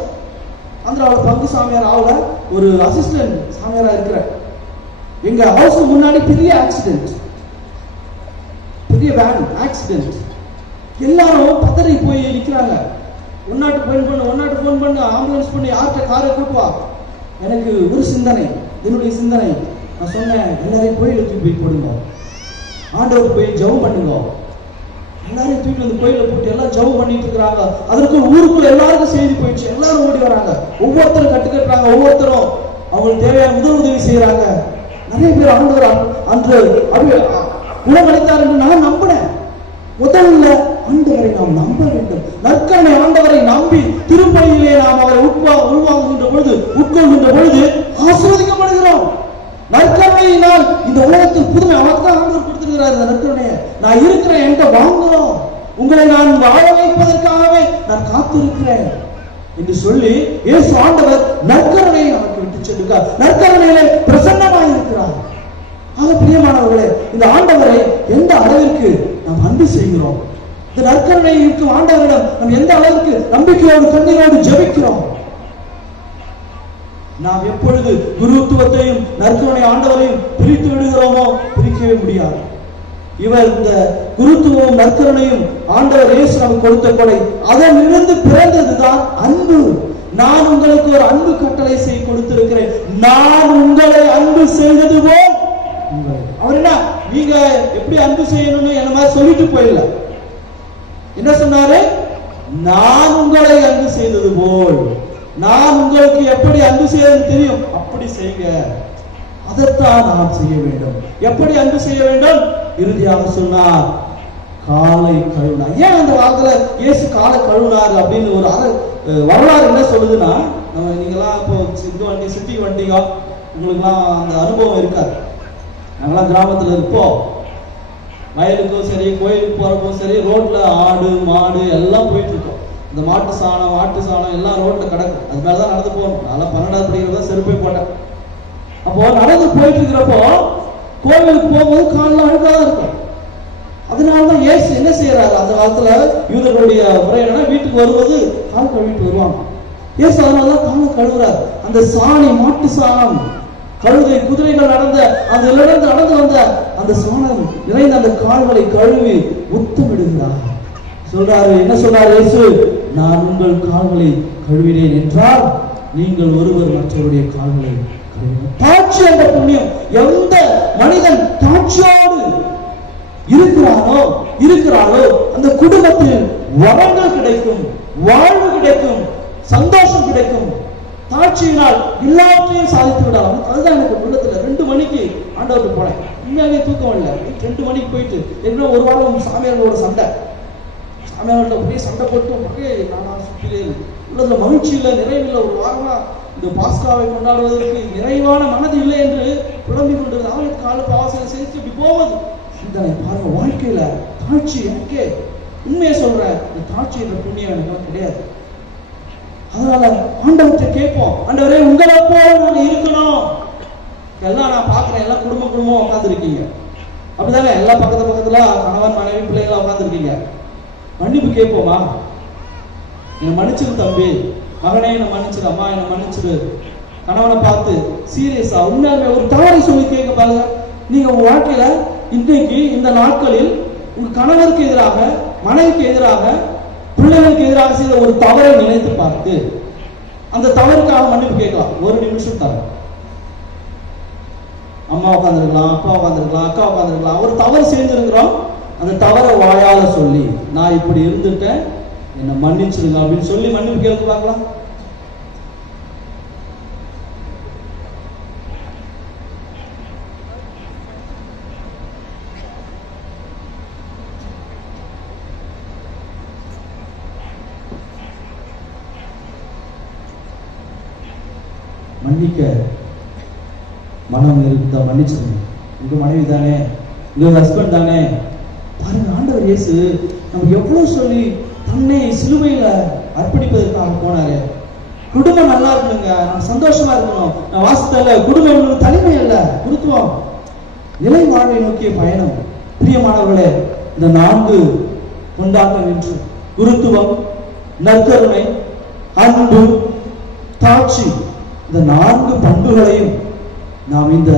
ஆந்திராவில் பங்கு சாமியார் ஆகல, ஒரு அசிஸ்டன்ட் சாமியாரா இருக்கிறேன். எங்க ஹவுஸ்க்கு முன்னாடி பெரிய ஆக்சிடென்ட், பெரிய வேன் ஆக்சிடென்ட். எல்லாரும் பதறி போய் நிற்கிறாங்க. ஒன்னாட்டு ஃபோன் பண்ணு ஆம்புலன்ஸ் பண்ணி யார்கிட்ட காரை கூட்டுவா. எனக்கு ஒரு சிந்தனை, என்னுடைய சிந்தனை, நான் சொன்னேன் எல்லாரையும் கோயிலை தூக்கி போய் போடுங்க, ஆண்டவருக்கு போய் ஜெபம் பண்ணுங்க. எல்லாரையும் தூக்கி வந்து கோயிலை போட்டு எல்லாம் ஜெபம் பண்ணிட்டு இருக்கிறாங்க. அதற்கு ஊருக்குள்ள எல்லாருக்கும் செய்தி போயிடுச்சு. எல்லாரும் ஓடி வராங்க, ஒவ்வொருத்தரும் கட்டுக்கட்டுறாங்க, ஒவ்வொருத்தரும் அவங்களுக்கு தேவையான முதல் உதவி செய்யறாங்க. நிறைய பேர் ஆண்டவர் அன்று குணமளித்தார் என்று நான் நம்பினேன். முதல்ல ஆண்டவரை நாம் நம்ப வேண்டும். நற்கருணை ஆண்டவரை நம்பி திருப்பலியிலே நாம் அவரை உள்வாங்குகின்ற பொழுது, உட்கொள்கின்ற பொழுது ஆசீர்வதிக்கப்படுகிறோம். நற்கருணையினால் இந்த உலகத்தில் புதுமை அவர்தான் ஆண்டவர் கொடுத்திருக்கிறார். இந்த நற்கருணையை நான் இருக்கிறேன் என்கிட்ட வாங்குறோம், உங்களை நான் வாழ வைப்பதற்காகவே நான் காத்திருக்கிறேன் என்று சொல்லி இயேசு ஆண்டவர் நற்கருணையை நமக்கு விட்டு சென்றார். நற்கருணையிலே பிரசன்னமாக இருக்கிறார். ஆக பிரியமானவர்களே, இந்த ஆண்டவரை எந்த அளவிற்கு நாம் அன்பு செய்கிறோம், இந்த நற்கருணை இருக்கும் ஆண்டவரிடம் நாம் எந்த அளவிற்கு நம்பிக்கையோடு கண்ணீரோடு ஜெபிக்கிறோம். நாம் எப்பொழுது குருத்துவத்தையும் நற்கருணை ஆண்டவரையும் பிரித்து விடுகிறோமோ பிரிக்கவே முடியாது. இவர் இந்த குருத்துவம் நற்கருணையும் ஆண்டவர் இயேசு நமக்கு கொடுத்த கொடை. அதனிலிருந்து பிறந்ததுதான் அன்பு. நான் உங்களுக்கு ஒரு அன்பு கட்டளை செய்து கொடுத்திருக்கிறேன், நான் உங்களை அன்பு செய்தது போல். அவர் என்ன, நீங்க எப்படி அன்பு செய்யணும்னு என்ன மாதிரி சொல்லிட்டு போயிடல. என்ன சொன்னாரு? நான் உங்களை அன்பு செய்தது போல். நான் உங்களுக்கு எப்படி அன்பு செய்யறது தெரியும், அப்படி செய்யுங்க. அதைத்தான் நாம் செய்ய வேண்டும். எப்படி அன்பு செய்ய வேண்டும்? இறுதியாக சொன்னார், காலை கழுவினார். ஏன் அந்த காலத்துல இயேசு காலை கழுவினார் அப்படின்னு ஒரு வரலாறு என்ன சொல்லுதுன்னா, நம்ம நீங்கெல்லாம் இப்போ சிட்டிக்கு வண்டிங்க, உங்களுக்குலாம் அந்த அனுபவம் இருக்காது. நாங்களாம் கிராமத்துல இருப்போம், வயலுக்கும் சரி கோயிலுக்கு போறப்போ சரி ரோட்ல ஆடு மாடு எல்லாம் போயிட்டு இருக்கோம். இந்த மாட்டு சாணம் ஆட்டு சாணம் எல்லாம் ரோட்ல கிடக்கும். அது மேலதான் நடந்து போகணும். நல்லா 12வது படிக்கிறதா செருப்பே போட்டேன். அப்போ நடந்து போயிட்டு இருக்கிறப்போ கோவிலுக்கு போகும்போது காலெல்லாம் அழுக்காதான் இருக்கும். அதனாலதான் இயேசு என்ன செய்யறாரு, அந்த காலத்துல யூதர்களுடைய முறை என்னன்னா வீட்டுக்கு வருவது கால் கழுவிட்டு வருவாங்க. இயேசு அதனாலதான் காலை கழுவுறாரு. அந்த சாணி மாட்டு சாணம், கழுதை குதிரைகள் நடந்து வந்த அந்த சாணம் நிறைந்த அந்த கால்களை கழுவி முத்தமிடுகிறார். சொல்றாரு, என்ன சொல்றாரு இயேசு? நான் உங்கள் கால்களை கழுவினேன் என்றால் நீங்கள் ஒருவர் மற்றவருடைய கால்களை கழுவினார். தாட்சி என்ற புண்ணியம். எந்த மனிதன் தாட்சியோடு இருக்கிறாரோ அந்த குடும்பத்தில் வரங்கள் கிடைக்கும், வாழ்வு கிடைக்கும், சந்தோஷம் கிடைக்கும். தாட்சியினால் எல்லாத்தையும் சாதித்து விடலாம். அதுதான் எனக்கு உள்ளத்துல 2 மணிக்கு ஆண்டவருக்கு போனேன். உண்மையாவே தூக்கம் இல்லை. 2 மணிக்கு போயிட்டு என்ன ஒரு வாரம் சாமியார்களோட சண்டை, சாமியார்களோட போய் சண்டை போட்டு அப்படியே நானா சுற்றிலே உள்ளதுல மகிழ்ச்சி இல்லை, நிறைவில்லை. ஒரு வாரமா இந்த பாஸ்காவை கொண்டாடுவதற்கு நிறைவான மனது இல்லை என்று புலம்பிக் கொண்டிருந்த அவளுக்கு கால பாவசம் செய்து இப்படி போவது சிந்தனை. பாருங்க, வாழ்க்கையில தாட்சி எனக்கே உண்மையை சொல்றேன், இந்த தாட்சி என்ற புண்ணியம் எனக்கு கிடையாது. அதனால ஆண்டவர்கிட்ட கேட்போம், ஆண்டவரே உங்களை போல நான் இருக்கணும். எல்லாம் நான் பாக்குறேன், எல்லாம் குடும்பம் உட்கார்ந்து இருக்கீங்க, அப்படிதானே? எல்லாம் பக்கத்துல கணவன் மனைவி பிள்ளைகளா உட்கார்ந்து இருக்கீங்க. மன்னிப்பு கேட்போமா? என்னை மன்னிச்சிரு தம்பி, மகனே என்னை மன்னிச்சிரு, அம்மா என்னை மன்னிச்சிரு. கணவனை பார்த்து சீரியஸா உண்மையாலுமே ஒரு தவறை சொல்லி கேட்க பாருங்க. நீங்க உங்க வாழ்க்கையில இன்றைக்கு இந்த நாட்களில் உங்க கணவருக்கு எதிராக, மனைவிக்கு எதிராக, பிள்ளைகளுக்கு எதிராக செய்த ஒரு தவறை நினைத்து பார்த்து அந்த தவறுக்காக மன்னிப்பு கேட்கலாம். 1 நிமிஷம் தவறு. அம்மா உட்காந்துருக்கலாம், அப்பா உட்காந்துருக்கலாம், அக்கா உட்காந்துருக்கலாம். ஒரு தவறு செஞ்சிருக்கிறோம், அந்த தவறை வாயால சொல்லி நான் இப்படி இருந்துட்டேன், என்னை மன்னிச்சிருங்க அப்படின்னு சொல்லி மன்னிப்பு கேட்க பார்க்கலாம். மன்னிக்க மனம் இருந்தா மன்னிச்சிருங்க. உங்க மனைவி தானே, உங்க ஹஸ்பண்ட் தானே. பாருங்க, ஆண்டவர் இயேசு நம்ம எவ்வளவு சொல்லி தன்னை சிலுவையில அர்ப்பணிப்பதற்காக போனாரு. குடும்பம் நல்லா இருக்கணுங்க, நம்ம சந்தோஷமா இருக்கணும். நான் வாசித்தல குடும்பம் தனிமை அல்ல, குருத்துவம். நிலை வாழ்வை நோக்கிய பயணம். பிரியமானவர்களே, இந்த 4 கொண்டாட்டம் என்று குருத்துவம், நற்கருணை, அன்பு, தாட்சி, இந்த 4 பண்புகளையும் நாம் இந்த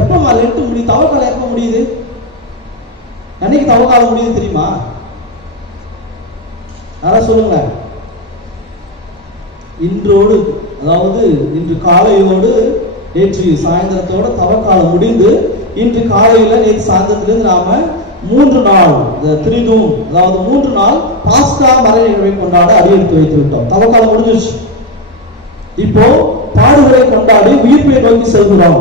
எப்பமா லெட்டு முடி தவக்கால எப்ப முடியுது? என்னைக்கு தவக்கால முடியுது தெரியுமா? யாரா சொல்லுங்க. இன்றோடு, அதாவது இன்று காலையோடு நேற்று சாயந்தரத்தோட தவக்காலம் முடிந்து இன்று காலையில நேற்று சாயந்தரத்திலிருந்து நாம 3 நாள் இந்த திரிதூம், அதாவது 3 நாள் பாஸ்கா மறை நிகழ்வை கொண்டாட அடியெடுத்து வைத்து விட்டோம். தவக்காலம் முடிஞ்சிருச்சு. இப்போ பாடுகளை கொண்டாடி உயிர்ப்பை நோக்கி செல்கிறோம்.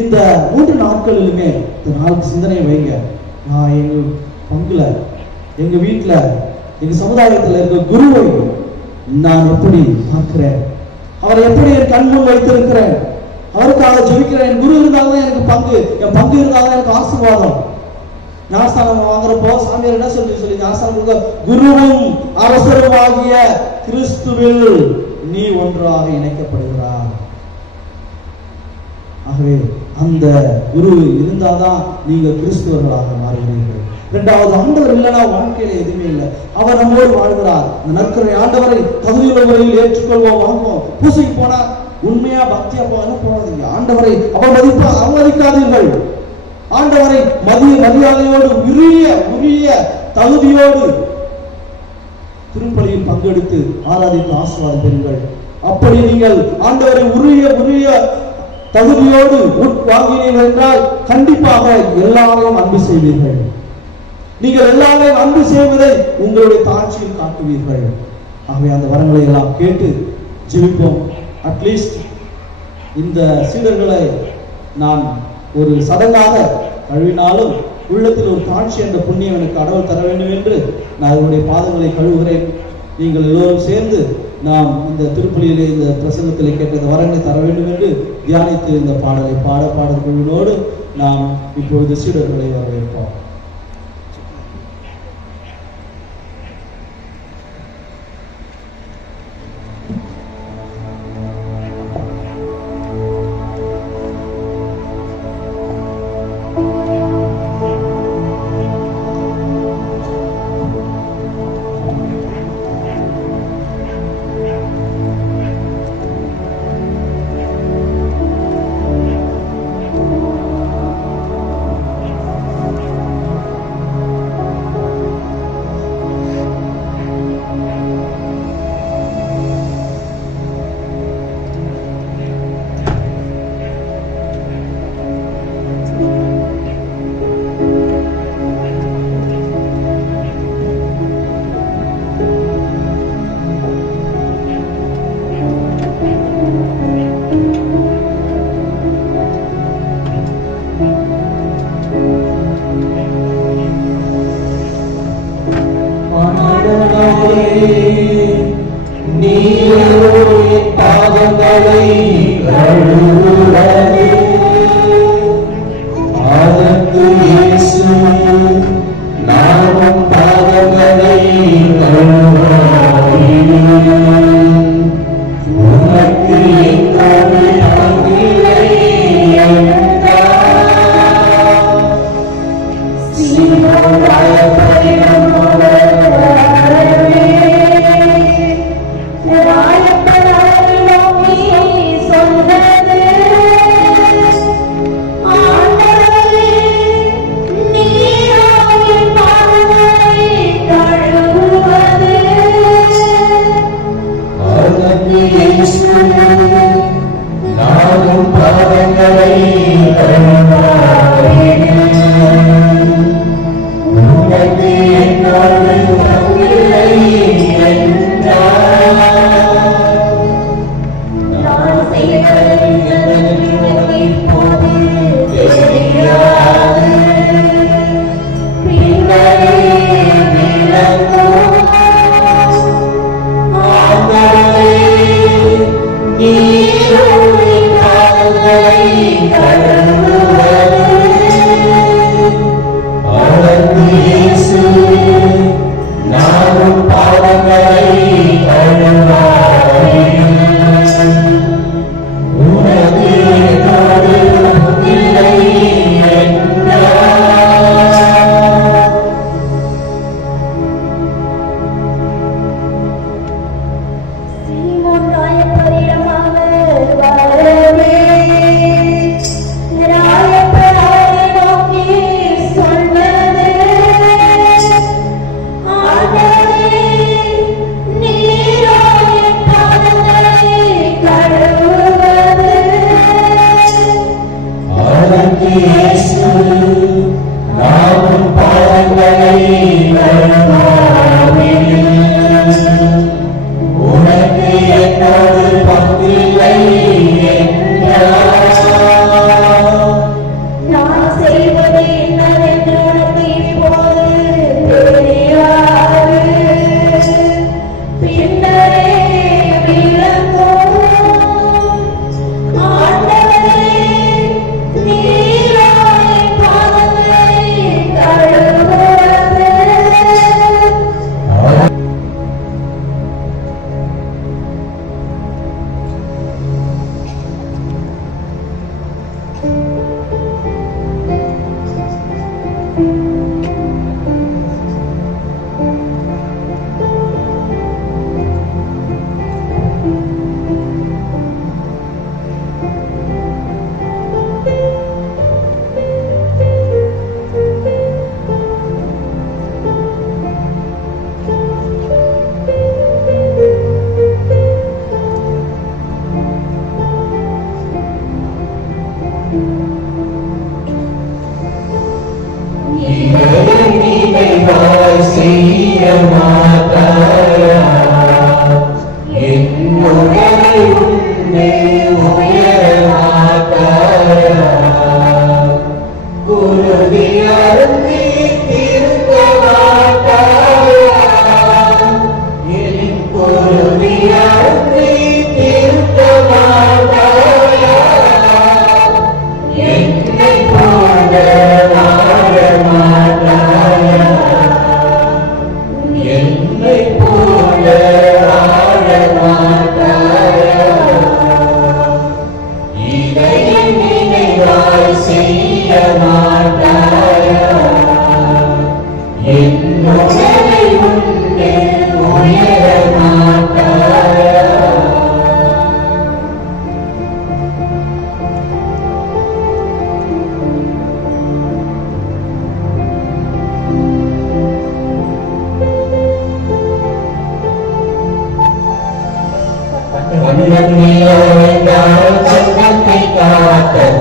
இந்த 3 நாட்களிலுமே இந்த 4 சிந்தனை வைங்க. நான் எங்க பங்குல, எங்க வீட்டுல, எங்க சமுதாயத்தில் இருக்க குருவை நான் எப்படி பார்க்கிறேன், அவரை எப்படி என் கண் முன் வைத்திருக்கிறேன், அவருக்காக ஜெபிக்கிறேன். என் குரு இருந்தால்தான் எனக்கு பங்கு, என் பங்கு இருந்தால்தான் எனக்கு ஆசீர்வாதம். ஞானஸ்தானம் வாங்குறப்போ சாமியார் என்ன சொல்லி ஞானஸ்தானம் கொடுக்க, குருவும் அரசருமாகிய கிறிஸ்துவில் நீ ஒன்றாக இணைக்கப்படுகிறார். ஆகவே அந்த குரு இருந்தாதான் நீங்க கிறிஸ்துவர்களாக மாறுகிறீர்கள். 2வது, ஆண்டவர் இல்லைன்னா வாழ்க்கையில எதுவுமே இல்லை. அவர் நம்மோடு வாழ்கிறார். இந்த நற்கரை ஆண்டவரை தகுதியுள்ள முறையில் ஏற்றுக்கொள்வோம், வாங்குவோம். பூசைக்கு போனா உண்மையா பக்தியா போனதுங்க. ஆண்டவரை அவமதிக்காதீர்கள். ஆண்டவரை மரியாதையோடு உரிய தகுதியோடு திருப்பலியில் பங்கெடுத்து ஆராதித்து ஆசீர்வாதம் பெறுங்கள். அப்படி நீங்கள் ஆண்டவரை உரிய தகுதியோடு வாங்கினீர்கள் என்றால் கண்டிப்பாக எல்லாரையும் அன்பு செய்வீர்கள். நீங்கள் எல்லாரையும் அன்பு செய்வதை உங்களுடைய தாட்சியில் காட்டுவீர்கள். ஆகவே அந்த வரங்களை எல்லாம் கேட்டு ஜெபிப்போம். அட்லீஸ்ட் இந்த சீடர்களை நான் ஒரு சடங்காக கழுவினாலும் உள்ளத்தில் ஒரு தாட்சி என்ற புண்ணியம் எனக்கு கடவுள் தர வேண்டும் என்று நான் அவருடைய பாதங்களை கழுவுகிறேன். நீங்கள் எல்லோரும் சேர்ந்து நாம் இந்த திருப்பலியிலே இந்த பிரசங்கத்திலே கேட்ட இந்த வரங்களை தர வேண்டும் என்று தியானித்து இந்த பாடலை பாடல் குழுவினோடு நாம் இப்பொழுது சீடர்களை வரவேற்போம். ஆண்டவரே, நீர்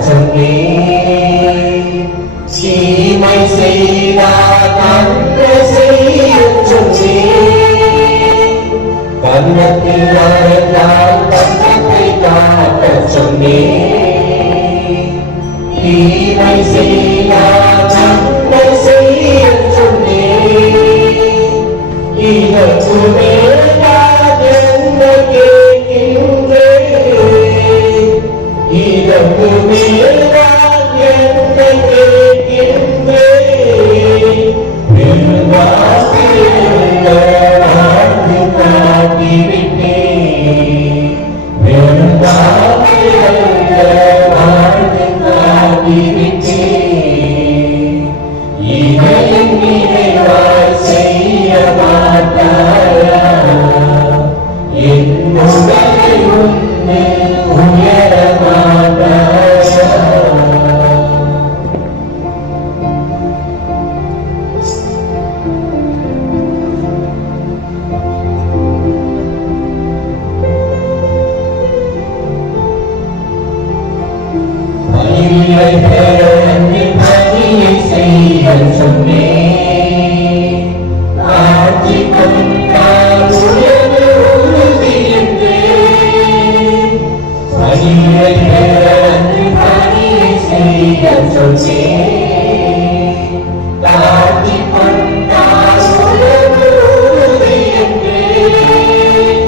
சொன்னே சீமை செய்தார் நன்மை செய்ய சொன்னே கன்னத்தில் வரைந்தால் கன்னத்தை காட்ட சொன்னே தீமை செய்தார் நன்மை செய்ய சொன்னே இதற்கு மேலாக என்ன கேட்கின்றேன் இதற்கு மேலாக என்ன கேட்கின்றேன் பெருமாள் வாழ்ந்து காட்டிவிட்டேன் பெருமாள் வாழ்ந்து காட்டிவிட்டேன் இதையும் நினைவாய் செய்ய மாட்டாயா என் உடலை உண்டு உயர மாட்டாயா பணியை பெற பணியை செய்ய சொன்னேன் ஆட்சி கொண்டால் உயர்வு உறுதி என்றேன் பணியை பெற பணியை செய்ய சொன்னேன் ஆட்சி கொண்டால் உயர்வு உறுதி என்றேன்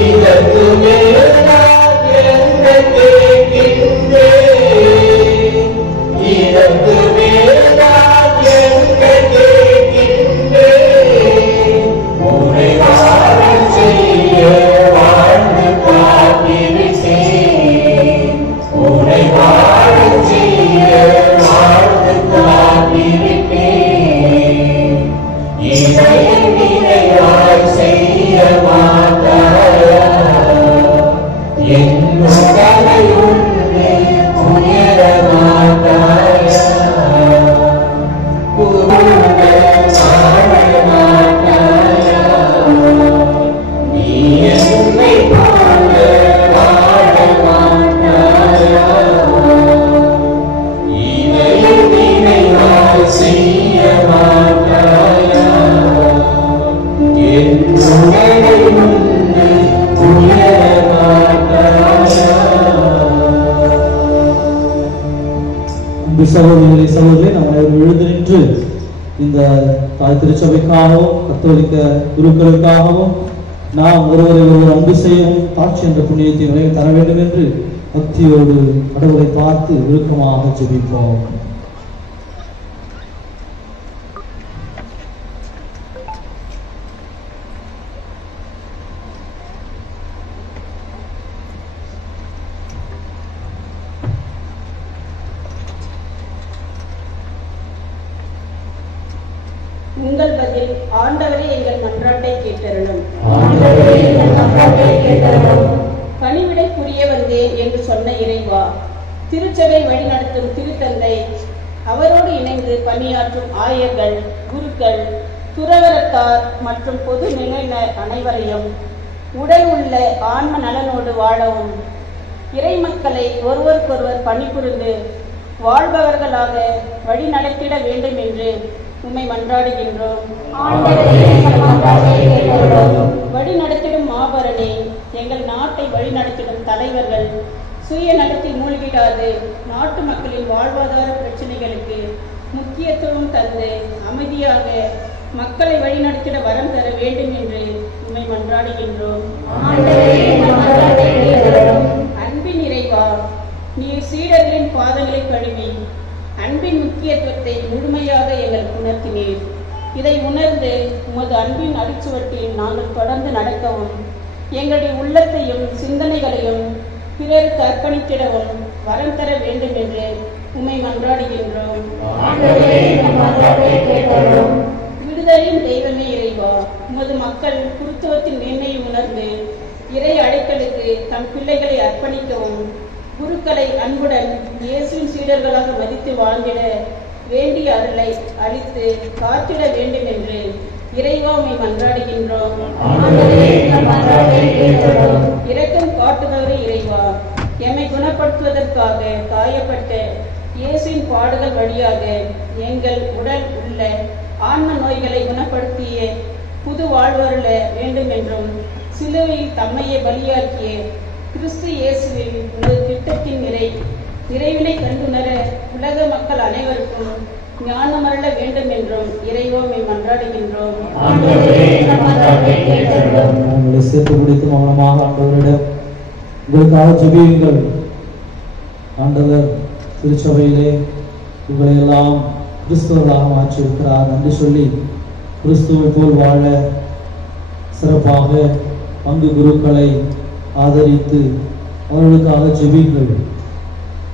இதற்கு மேலாக என்ன கேட்கின்றேன் இதற்கு மேலாக என்ன கேட்கின்றேன் உன்னை வாழ செய்ய வாழ்ந்து காட்டிவிட்டேன் உன்னை வாழ செய்ய வாழ்ந்து காட்டிவிட்டேன் இதை நினைவாய் செய்ய மாட்டாயா என் உடலை உண்டு உயர மாட்டாயா புகழ் வாழ மாட்டாயா நீ என்னை போல வாழ மாட்டாயா இதையும் நினைவாய் செய்ய மாட்டாயா என் உடலை உண்டு உயர மாட்டாயா அன்பு சகோதரர்களே சகோதரே நாம் அனைவரும் எழுந்து நின்று இந்த தாய் திருச்சபைக்காகவும் கத்தோலிக்க குருக்களுக்காகவும் நாம் ஒருவரை ஒருவர் அன்பு செய்யவும் தாட்சி என்ற புண்ணியத்தை நிறைவு தர வேண்டும் என்று பக்தியோடு கடவுளை பார்த்து விருப்பமாக ஜெபிப்போம். உங்கள் பதில் ஆண்டவரே எங்கள் மன்றாட்டை கேட்டருளும். பணிவிடைக்குரிய வந்தேன் என்று சொன்ன இறைவா, திருச்சபை வழிநடத்தும் திருத்தந்தை, அவரோடு இணைந்து பணியாற்றும் ஆயர்கள், குருக்கள், துறவரத்தார் மற்றும் பொது நிலையினர் அனைவரையும் உடல் உள்ள ஆன்ம நலனோடு வாழவும், இறை மக்களை ஒருவருக்கொருவர் பணிபுரிந்து வாழ்பவர்களாக வழிநடத்திட வேண்டும் என்று உம்மை மன்றாடுகின்றோம். வழிநடத்திடும் மாபரணே, எங்கள் நாட்டை வழிநடத்திடும் தலைவர்கள் சுயநலத்தில் மூழ்கிடாது நாட்டு மக்களின் வாழ்வாதார பிரச்சனைகளுக்கு முக்கியத்துவம் தந்து அமைதியாக மக்களை வழிநடத்திட வரம் தர வேண்டும் என்று உம்மை மன்றாடுகின்றோம். அன்பின் இறைவா, நீர் சீடர்களின் பாதங்களை கழுவி அன்பின் முக்கியத்துவத்தை முழுமையாக எங்களுக்கு உணர்த்தினீர். இதை உணர்ந்து உமது அன்பின் அடிச்சுவட்டில் நாங்கள் தொடர்ந்து நடக்கவும், எங்களுடைய உள்ளத்தையும் சிந்தனைகளையும் பிறருக்கு அர்ப்பணித்திடவும் வரம் தர வேண்டும் என்று உம்மை மன்றாடுகின்றோம். விடுதலையின் தெய்வமே இறைவா, உமது மக்கள் குருத்துவத்தின் மேன்மையை உணர்ந்து இறை அடைக்கலுக்கு தம் பிள்ளைகளை அர்ப்பணிக்கவும், குருக்களை அன்புடன் இயேசுவின் சீடர்களாக மதித்து வாழ்ந்திட வேண்டிய அருளை அளித்து காத்திட வேண்டும் என்று இறைவாமை மன்றாடுகின்றோம். இரக்கம் காட்டுபவரே இறைவா, எம்மை குணப்படுத்துவதற்காக காயப்பட்ட இயேசுவின் பாடுகள் வழியாக எங்கள் உடல் உள்ள ஆன்ம நோய்களை குணப்படுத்திய புது வாழ்வருள வேண்டும் என்றும் சிலுவையில் தம்மையை பலியாக்கிய கிறிஸ்து இயேசுவில் உங்கள் திட்டத்தின் நிறைவினை கண்டுணர உலக மக்கள் அனைவருக்கும் ஞானமருள வேண்டும் என்றும் இறைவோமை மன்றாடுகின்றோம். உங்களை சேர்த்து முடித்து மௌனமாக ஆண்டவரிடம் உங்களுக்காக ஜெபியுங்கள். ஆண்டவர் திருச்சபையிலே உங்களை எல்லாம் கிறிஸ்துவர்களாக மாற்றியிருக்கிறார். நன்றி சொல்லி கிறிஸ்துவை போல் வாழ சிறப்பாக பங்கு குருக்களை ஆதரித்து அவர்களுக்காக ஜெபியுங்கள்.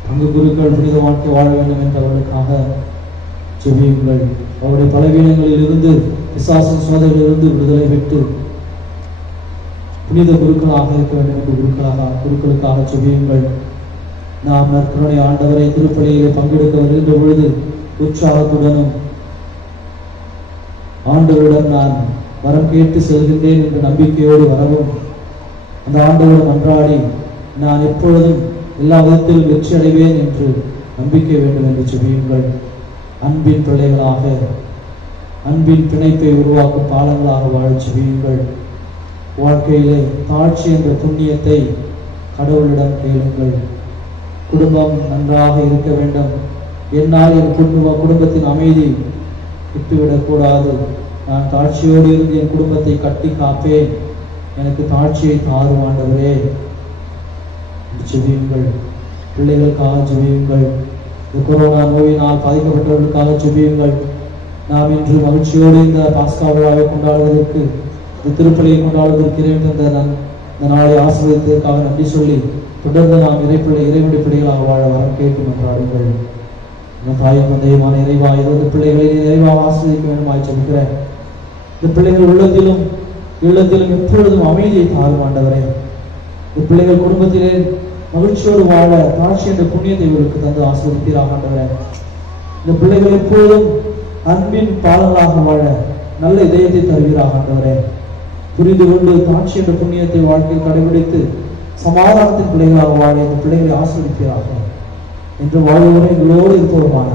பங்கு குருக்கள் புனித வாழ்க்கை வாழ வேண்டும் என்றவர்களுக்காக ஜெபியுங்கள். அவருடைய பலவீனங்களில் இருந்து பிசாசின் சோதனையிலிருந்து விடுதலை பெற்று புனித குருக்களாக இருக்க வேண்டும் என்று குருக்களுக்காக ஜெபியுங்கள். நாம் நற்கருணை ஆண்டவரை திருப்பலியிலே பங்கெடுக்க வருகின்ற பொழுது உற்சாகத்துடனும் ஆண்டவரிடம் நான் வரம் கேட்டு செல்கின்றேன் என்ற நம்பிக்கையோடு வரவும், அந்த ஆண்டவரிடம் மன்றாடி நான் எப்பொழுதும் எல்லா விதத்திலும் வெற்றி அடைவேன் என்று நம்பிக்கை வேண்டும் என்று ஜெபியுங்கள். அன்பின் பிள்ளைகளாக அன்பின் பிணைப்பை உருவாக்கும் பாலங்களாக வாழ ஜெபியுங்கள். வாழ்க்கையிலே தாழ்ச்சி என்ற புண்ணியத்தை கடவுளிடம் கேளுங்கள். குடும்பம் நன்றாக இருக்க வேண்டும். என்னால் என் குடும்பத்தின் அமைதி விட்டுவிடக்கூடாது. நான் தாழ்ச்சியோடு இருந்து என் குடும்பத்தை கட்டி காப்பேன். எனக்கு தாழ்ச்சியை தாரும் ஆண்டவரே. ஜெபியுங்கள். பிள்ளைகளுக்காக ஜெபியுங்கள். இந்த கொரோனா நோயினால் பாதிக்கப்பட்டவர்களுக்காக ஜெபியுங்கள். நாம் இன்று மகிழ்ச்சியோடு இந்த பாஸ்கா விழாவை கொண்டாடுவதற்கு, இந்த திருப்பலியை கொண்டாடுவதற்கு இறைவன் தந்த இந்த நாளை ஆசீர்வதித்ததற்காக நன்றி சொல்லி தொடர்ந்து நாம் இறைவனுடைய பிள்ளைகளாக வாழ வரம் கேட்டு மன்றாடுங்கள். தாயும் தந்தையுமான இறைவா, இந்த பிள்ளைகளை நிறைவாக ஆசீர்வதிக்க வேண்டுமாய் ஜெபிக்கிறேன். இந்த பிள்ளைகள் உள்ளத்திலும் இல்லத்திலும் எப்பொழுதும் அமைதியை தாரும் ஆண்டவரே. இந்த பிள்ளைகள் குடும்பத்திலே மகிழ்ச்சியோடு வாழ தாட்சி என்ற புண்ணியத்தை இவருக்கு தந்து ஆசீர்வதிப்பீராக ஆண்டவரே. இந்த பிள்ளைகள் எப்பொழுதும் அன்பின் பாலங்களாக வாழ நல்ல இதயத்தை தருவீராக ஆண்டவரே. புரிந்து கொண்டு தாட்சி என்ற புண்ணியத்தை வாழ்க்கையில் கடைபிடித்து சமாதானத்தின் பிள்ளைகளாக வாழ இந்த பிள்ளைகளை ஆசீர்வதிப்பீராக என்று வாழ்வோரை எங்களோடு இருப்பவருமான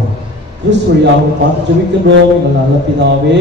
கிறிஸ்து வழியாக பார்த்து ஜெபிக்கின்றோம் எங்கள் நல்ல பிதாவே.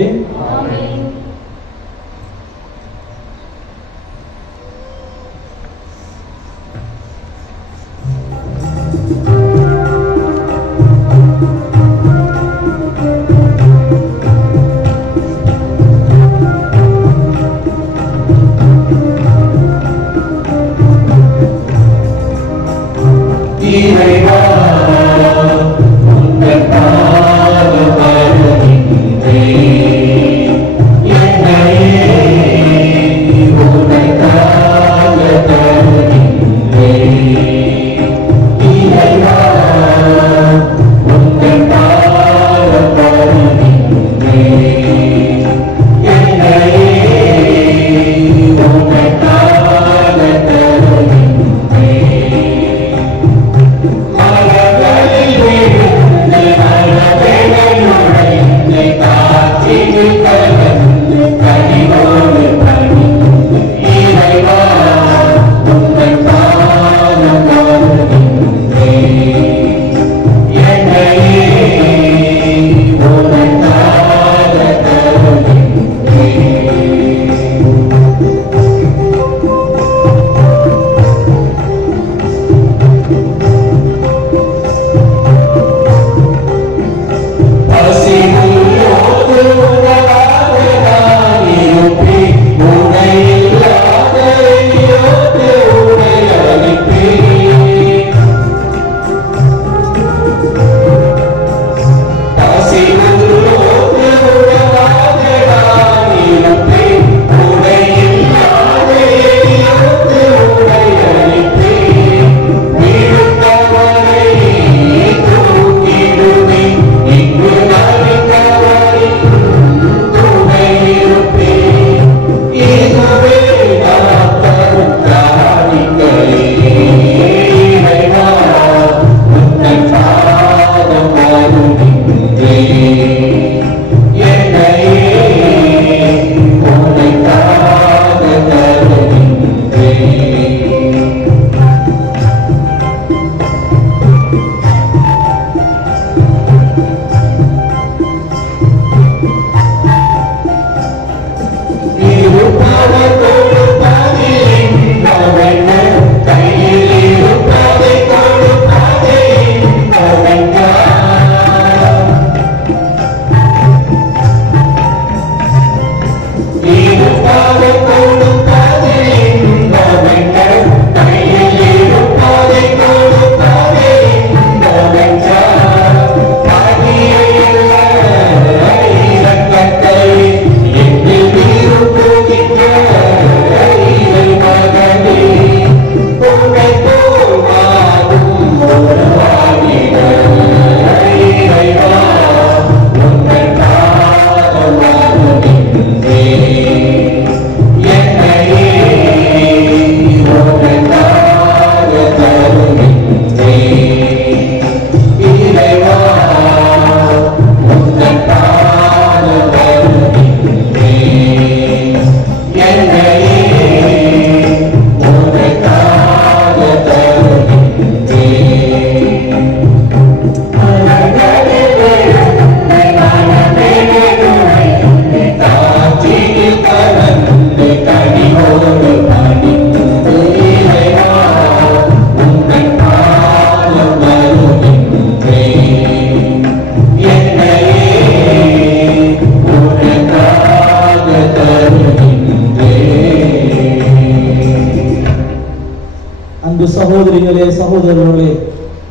சகோதரிகளே சகோதரர்களே,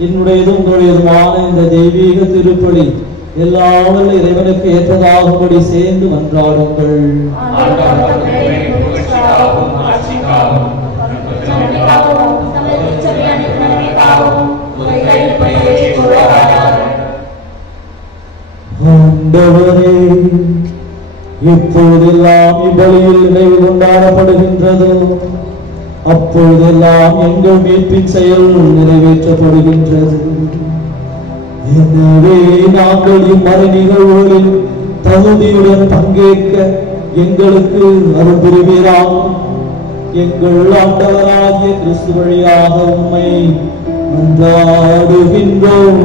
என்னுடையதும் உங்களுடையதுமான இந்த தெய்வீக திருப்பலி எல்லாவல்ல இறைவனுக்கு ஏற்றதாகும்படி சேர்ந்து மன்றாடுங்கள். ஆண்டவரே, இப்பொழுதெல்லாம் இப்பலியில் நினைவு கொண்டாடப்படுகின்றதோ அப்பொழுதெல்லாம் எங்கள் மீட்பின் செயல் நிறைவேற்றப்படுகின்றது. எனவே நாங்கள் இம்மறை நிகழ்வுகளில் தகுதியுடன் பங்கேற்க எங்களுக்கு அருள் புரிவீராகும். எங்கள் ஆண்டவராகிய கிறிஸ்து வழியாக உம்மை மன்றாடுகின்றோம்.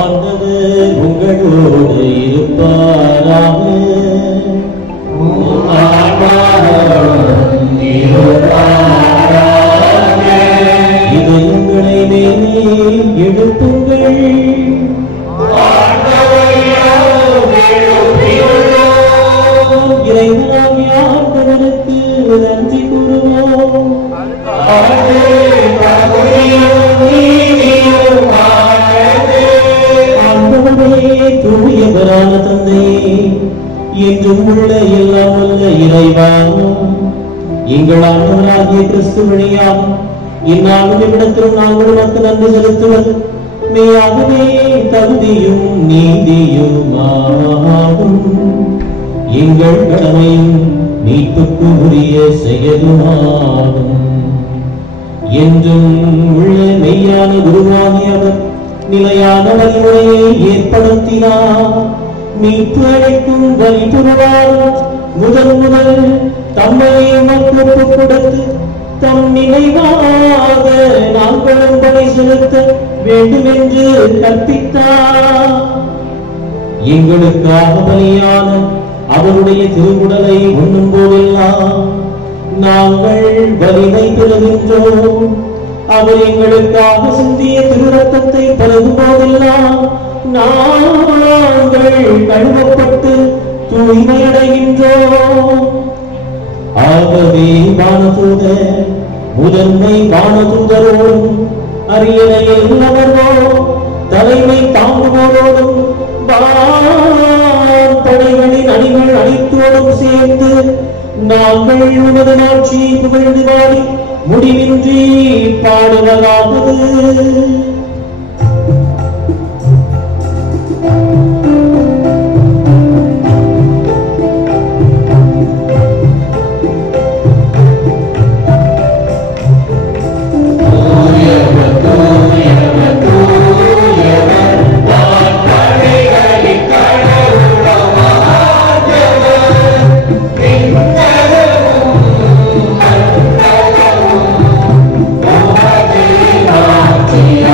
ஆண்டவர் உங்களோடு இருப்பாராக. இதயங்களை மேலே எழுப்புங்கள். இறைவனாகிய ஆண்டவருக்கு நன்றி கூறுவோம். ஆண்டவரே, தூயவரான தந்தையே, என்றும் உள்ள எல்லாம் உள்ள இறைவா, எங்கள் ஆண்டவராகிய கிறிஸ்து வழியாக இந்நாளும் இவ்விடத்திலும் நாங்கள் உமக்கு நன்றி செலுத்துவது மெய்யாகவே தகுதியும் நீதியுமாகும். எங்கள் கடமையும் மீட்புக்கு உரிய செயலுமாகும். என்றும் உள்ள மெய்யான குருவாகியவர் நிலையான வழிமுறையை ஏற்படுத்தினார். மீட்பு அளிக்கும் வழிபுரிவார் முதல் தம்மையை மக்களுக்கு கொடுத்து தம் நினைவாக நாங்களும் பணி செலுத்த வேண்டும் என்று கற்பித்தார். எங்களுக்காக பலியான அவருடைய திருவுடலை உண்ணும் போதெல்லாம் நாங்கள் வலிமை பெறுகின்றோம். அவர் எங்களுக்காக சிந்திய திருரத்தத்தை பருகும் போதெல்லாம் நாங்கள் கழுவப்பட்டு தூய்மையடைகின்றோம். ஆகவே வானதூதர் முதன்மை வானதூதரோடும் அரியணையில் அமர்வோம் தலைமை தாங்குவோரோடும் படைகளின் அணிகள் அனைத்தோடும் சேர்ந்து நாங்கள் உமது ஆட்சியை புகழ்ந்து பாடி முடிவின்றி பாடுவதாவது. Yeah.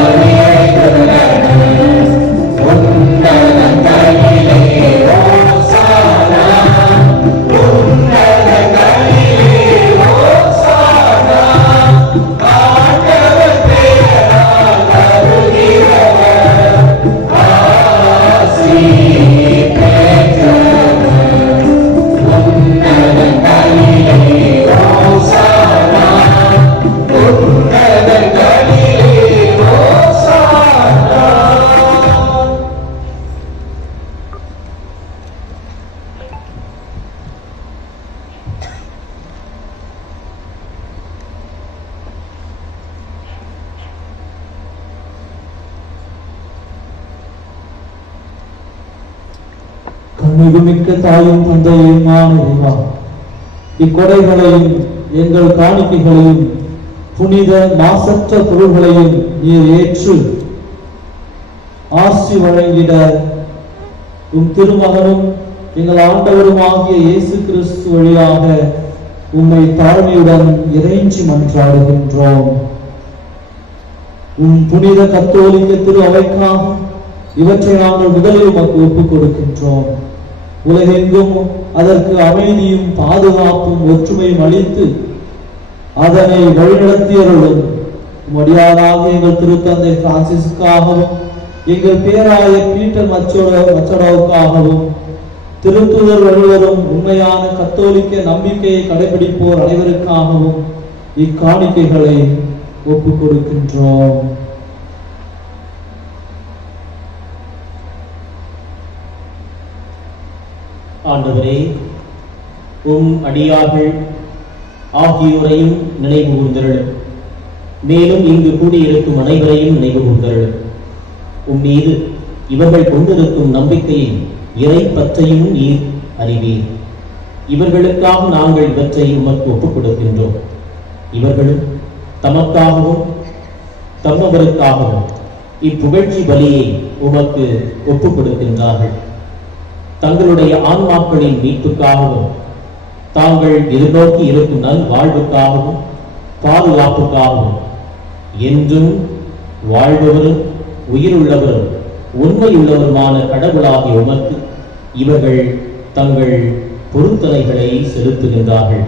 அருள்மிகுமிக்க தாயும் தந்தையுமான இறைவா, இக்கொடைகளையும் எங்கள் காணிக்கைகளையும் புனித மாசற்ற பொருள்களையும் நீர் ஏற்று ஆசி வழங்கிட உம் திருமகனும் எங்கள் ஆண்டவரும் ஆகிய இயேசு கிறிஸ்து வழியாக உம்மை தாழ்மையுடன் இறைஞ்சி மன்றாடுகின்றோம். உம் புனித கத்தோலிக்க திரு அவைக்காக இவற்றை நாங்கள் முதலில் உமக்கு ஒப்புக் கொடுக்கின்றோம். உலகெங்கும் அதற்கு அமைதியும் பாதுகாப்பும் ஒற்றுமையும் அளித்து அதனை வழிநடத்தியருளும் மடியாராக எங்கள் திருத்தந்தை பிரான்சிஸ்காகவும் எங்கள் பேராயர் பீட்டர் மச்சடோவுக்காகவும் திருத்தூதர் வழிவரும் உண்மையான கத்தோலிக்க நம்பிக்கையை கடைபிடிப்போர் அனைவருக்காகவும் இக்காணிக்கைகளை ஒப்புக் கொடுக்கின்றோம். ஆண்டவரே, உம் அடியார்கள் ஆகியோரையும் நினைவு கூர்ந்தருளும். மேலும் இங்கு கூடியிருக்கும் அனைவரையும் நினைவு கூர்ந்தருளும். உம் மீது இவர்கள் கொண்டிருக்கும் நம்பிக்கையும் இறை பற்றையும் நீர் அறிவீர். இவர்களுக்காக நாங்கள் இவற்றை உமக்கு ஒப்புக் கொடுக்கின்றோம். இவர்களும் தமக்காகவும் தம்மவருக்காகவும் இப்புகழ்ச்சி பலியை உமக்கு ஒப்புக் கொடுக்கின்றார்கள். தங்களுடைய ஆன்மாக்களின் மீட்புக்காகவும் தாங்கள் எதிர்நோக்கி இருக்கும் நல் வாழ்வுக்காகவும் பாதுகாப்புக்காகவும் என்றும் வாழ்பவரும் உயிருள்ளவரும் உண்மையுள்ளவருமான கடவுளாகிய உமக்கு இவர்கள் தங்கள் பொருத்தனைகளை செலுத்துகின்றார்கள்.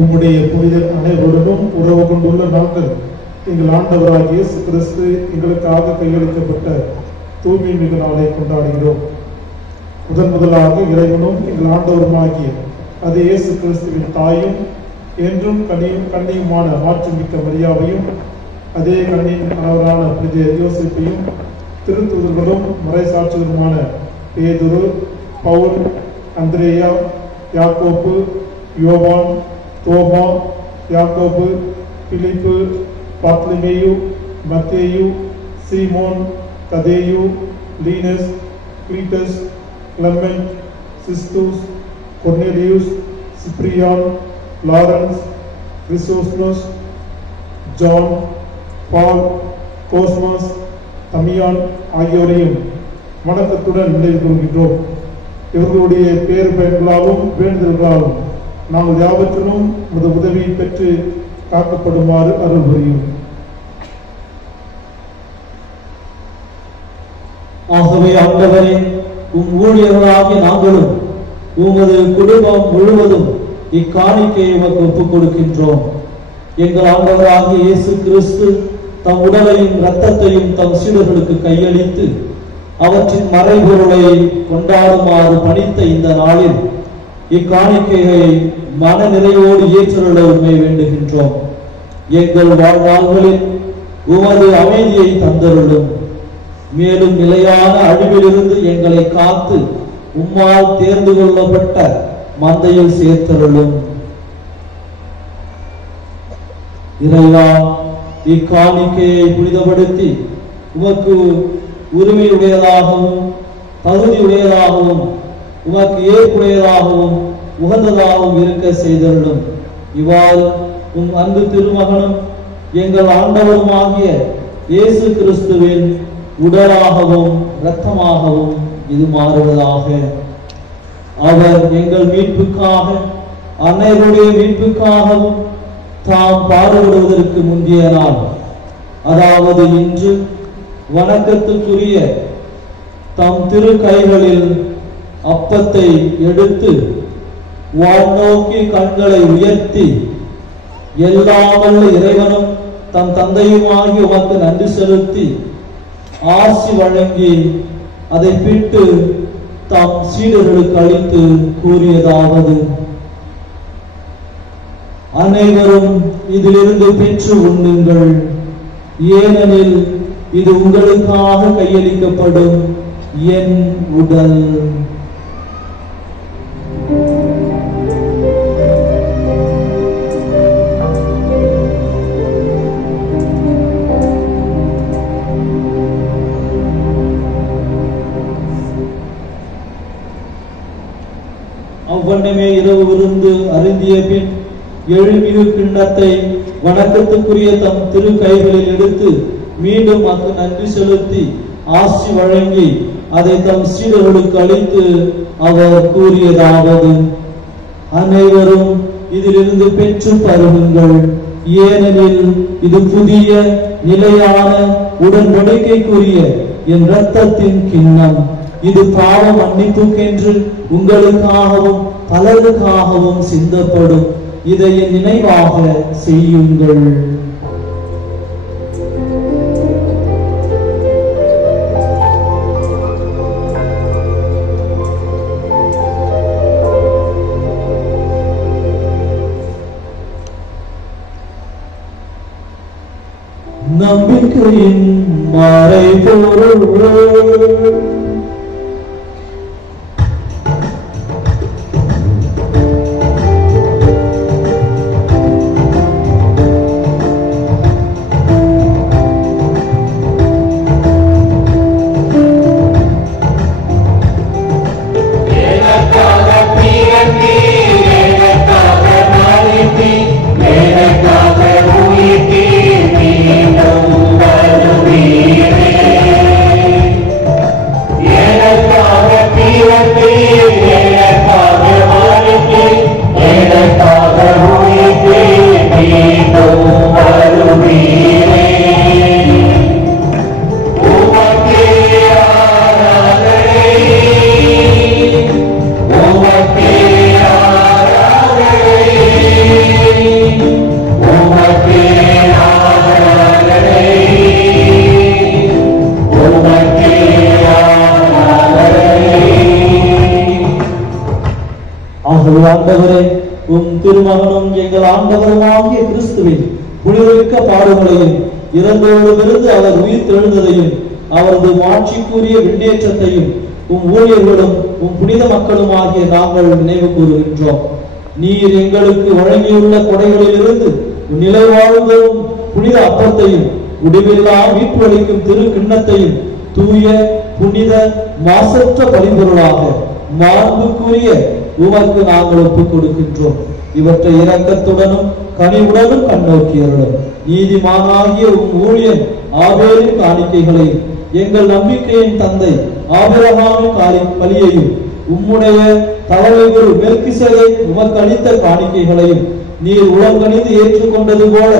உம்முடைய புனிதர் அனைவருடனும் உறவு கொண்டுள்ள நாங்கள் எங்கள் ஆண்டவராகிய இயேசு கிறிஸ்து எங்களுக்காக கையளிக்கப்பட்ட தூய்மை மிகு நாளை கொண்டாடுகிறோம். முதலாக இறைவனும் எங்கள் ஆண்டவருமாகிய அது இயேசு கிறிஸ்துவின் தாயும் என்றும் கண்ணியுமான மாற்றுமிக்க மரியாவையும் அதே கண்ணியின் கணவரான புனித யோசேப்பையும் திருத்தூதர்களும் மறைசாட்சியருமான பேதுரு, பவுல், அந்திரேயா, யாக்கோப்பு, யோவான், தோமா, யாக்கோபு, Philip, Bartholomew, Matthew, Simon, Thaddeus, Linus, Cletus, Clement, Sixtus, Cornelius, Cyprian, Lawrence, கிறிசோஸ்டோஸ், ஜான், பால், கோஸ்மாஸ், தமியான் ஆகியோரையும் வணக்கத்துடன் நினைவு கொள்கின்றோம். இவர்களுடைய பேர் பெயர்களாலும் வேண்டுதல்களாலும் நாங்கள் யாவற்றிலும் உதவியை பெற்று காக்கப்படுமாறு அருள் புரியும். ஆகவே ஆண்டவரே, உம் ஊழியர்களாகிய நாங்களும் உமது குடும்பம் முழுவதும் இக்காணிக்கையை உமக்கு ஒப்புக் கொடுக்கின்றோம். எங்கள் ஆண்டவராகிய இயேசு கிறிஸ்து தம் உடலையும் இரத்தத்தையும் தம் சீடர்களுக்கு கையளித்து அவற்றின் மறைபொருளை கொண்டாடுமாறு பணித்த இந்த நாளில் இக்காணிக்கையை மன நிறைவோடு ஏற்றுள்ள உண்மை வேண்டுகின்றோம். எங்கள் வாழ்நாள்களில் உமது அமைதியை தந்தருளும். மேலும் நிலையான அழிவிலிருந்து எங்களை காத்து உம்மால் தேர்ந்து கொள்ளப்பட்ட மந்தையில் சேர்த்தருளும். இறைவா, இக்காணிக்கையை புனிதப்படுத்தி உமக்கு உரிமையுடையதாகவும் தகுதியுடையதாகவும் உமக்கு ஏற்புடையதாகவும் உகந்ததாகவும் இருக்க செய்தருளும். இவ்வாறு உம் அன்பு திருமகனும் எங்கள் ஆண்டவருமாகிய இயேசு கிறிஸ்துவின் உடலாகவும் இரத்தமாகவும் இது மாறுவதாக. அவர் எங்கள் மீட்புக்காக அன்னையருடைய மீட்புக்காகவும் தாம் பாடுபடுவதற்கு முந்தைய நாள், அதாவது இன்று, வணக்கத்துக்குரிய தம் திரு கைகளில் அப்பத்தை எடுத்து வானோக்கி கண்களை உயர்த்தி, எல்லாவல்ல இறைவனும் தம் தந்தையுமாகி உமக்கு நன்றி செலுத்தி ஆசி வழங்கி அதை பிட்டு தம் சீடர்களுக்கு அளித்து கூறியதாவது: அனைவரும் இதிலிருந்து பெற்று உண்ணுங்கள், ஏனெனில் இது உங்களுக்காக கையளிக்கப்படும் என் உடல். அவ்வண்ணமே இரவு விருந்து அருந்திய பின் எழுமிகு கிண்ணத்தை வணக்கத்துக்குரிய தம் திரு கைகளில் எடுத்து மீண்டும் அங்கு நன்றி செலுத்தி ஆசி வழங்கி அதை தம் சீடர்களுக்கு அளித்து அவர் கூறியதாவது: அனைவரும் இதிலிருந்து பெற்று பருகுங்கள், ஏனெனில் இது புதிய நிலையான உடன்படிக்கைக்குரிய என் இரத்தத்தின் கிண்ணம். இது பாவ மன்னிப்புக்கென்று உங்களுக்காகவும் பலருக்காகவும் சிந்தப்படும். இதை என் நினைவாக செய்யுங்கள். நம்பிக்கையின் மறைபொருள் ஆண்டவரே, உம் திருமகனும் எங்கள் ஆண்டவருமாகிய கிறிஸ்துவின் புனிதமிக்க பாடுகளையும் இறந்தோரிலிருந்து அவர் உயிர் தெழுந்ததையும் அவரது மாட்சிக்குரிய விண்ணேற்றத்தையும் உம் ஊழியர்களும் உம் புனித மக்களுமாகிய நாங்கள் நினைவு கூறுகின்றோம். நீர் எங்களுக்கு வழங்கியுள்ள கொடைகளிலிருந்து நிலைவாழ்வும் புனித அப்பத்தையும் முடிவில்லா மீட்பு அளிக்கும் திரு கிண்ணத்தையும் தூய புனித மாசற்ற பரிபொருளாக மாண்புக்குரிய உமக்கு நாங்கள் ஒப்புக் கொடுக்கின்றோம். இவற்றை இரக்கத்துடனும் கனிவுடனும் கண்ணோக்கியருடன் நீதிமானாகிய உம் ஊழியன் ஆபேலின் காணிக்கைகளையும் எங்கள் நம்பிக்கையின் தந்தை ஆபிரகாமின் பலியையும் உம்முடைய தலைமை குரு மெல்கிசேதேக் உமக்கு அளித்த காணிக்கைகளையும் நீர் உளங்கணிந்து ஏற்றுக்கொண்டது போல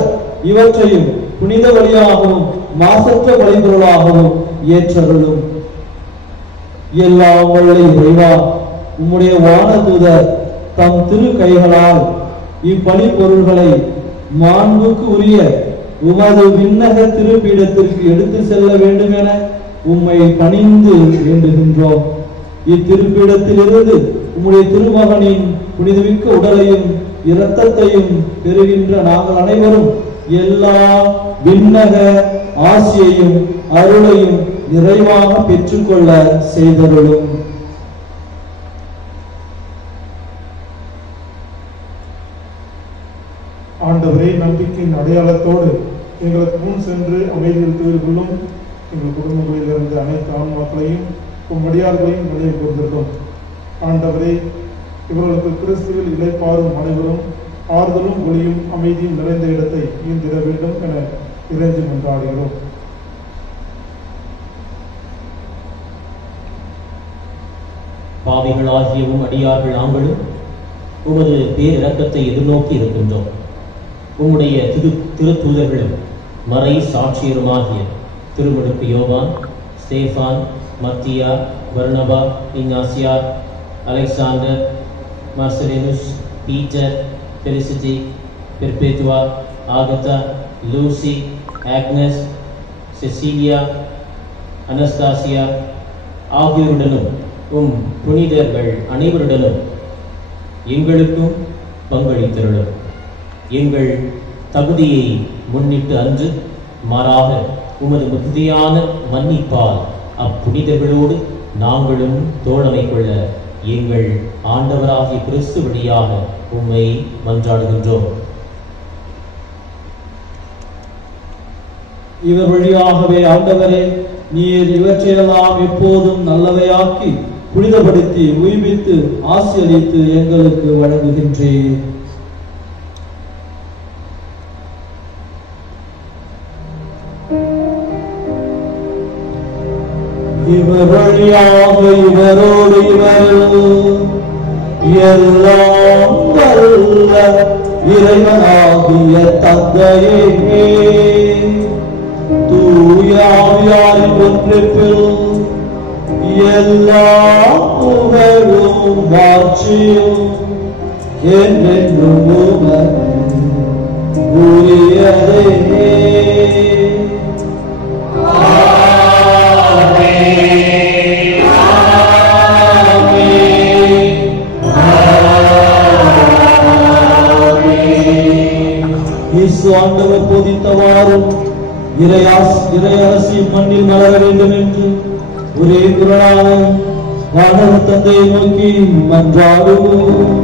இவற்றையும் புனித வழியாகவும் மாசற்ற பலிபொருளாகவும் ஏற்றருளும். எல்லாம் வல்ல இறைவா, உம்முடைய வானதூதர் தம் திரு கைகளால் இப்பணி பொருள்களை மாண்புக்கு உரிய உமது விண்ணக திருப்பீடத்திற்கு எடுத்து செல்ல வேண்டும் என உம்மை பணிந்து வேண்டுகின்றோம். இத்திருப்பீடத்திலிருந்து உம்முடைய திருமகனின் புனிதமிக்க உடலையும் இரத்தத்தையும் பெறுகின்ற நாங்கள் அனைவரும் எல்லா விண்ணக ஆசியையும் அருளையும் நிறைவாக பெற்றுக்கொள்ள செய்தருளும். ஆண்டவரே, நம்பிக்கையின் அடையாளத்தோடு எங்களுக்கு முன் சென்று அமைதியில் தீர்வுகளும் எங்கள் குடும்பங்களில் இருந்த அனைத்து ஆன்மாக்களையும் அடியார்களையும் நினைவு கூர்ந்திருக்கும். ஆண்டவரே, இவர்களுக்கு கிறிஸ்துவில் இளைப்பாறும் அனைவரும் ஆறுதலும் ஒளியும் அமைதியும் நிறைந்த இடத்தை ஈந்திட வேண்டும் என இறைஞ்சி கொண்டாடுகிறோம். பாவிகளாகியவும் அடியார்கள் நாங்களும் உமது பேரிரக்கத்தை எதிர்நோக்கி இருக்கின்றோம். உம்முடைய திருத்தூதர்களும் மறை சாட்சியருமாகிய திருமுழுக்கு யோவான், ஸ்தேஃபான், மத்தியா, பர்னபா, இஞ்ஞாசியார், Alexander, Marcellinus, Peter, Felicity, Perpetua, Agatha, Lucy, Agnes, Cecilia, Anastasia ஆகியோருடனும் உம் புனிதர்கள் அனைவருடனும் எங்களுக்கும் பங்களித்தருளும். எங்கள் தகுதியை முன்னிட்டு அன்று மாறாக உமது மிகுதியான மன்னிப்பால் அப்புனிதர்களோடு நாங்களும் தோழமை கொள்ள எங்கள் ஆண்டவராகிய கிறிஸ்து வழியாக உம்மை மன்றாடுகின்றோம். இவர் வழியாகவே ஆண்டவரே, நீர் இவற்றையெல்லாம் எப்போதும் நல்லவையாக்கி புனிதப்படுத்தி உய்வித்து ஆசிரியளித்து எங்களுக்கு வழங்குகின்றேன். இவர் வழியாக இவரோடு இவர் எல்லாம் வல்ல இறைவனாகிய தந்தையே தூய ஆவியாரின் ஒன்றிப்பில் எல்லா புகழும் மாட்சியும் என்றென்றும் உரியதே. ஆண்டவர் போதித்தவாறும் இறையரசி மண்ணில் மலர வேண்டும் என்று ஒரே குரலாக வானவர் தந்தையை நோக்கி மன்றாடுவோம்.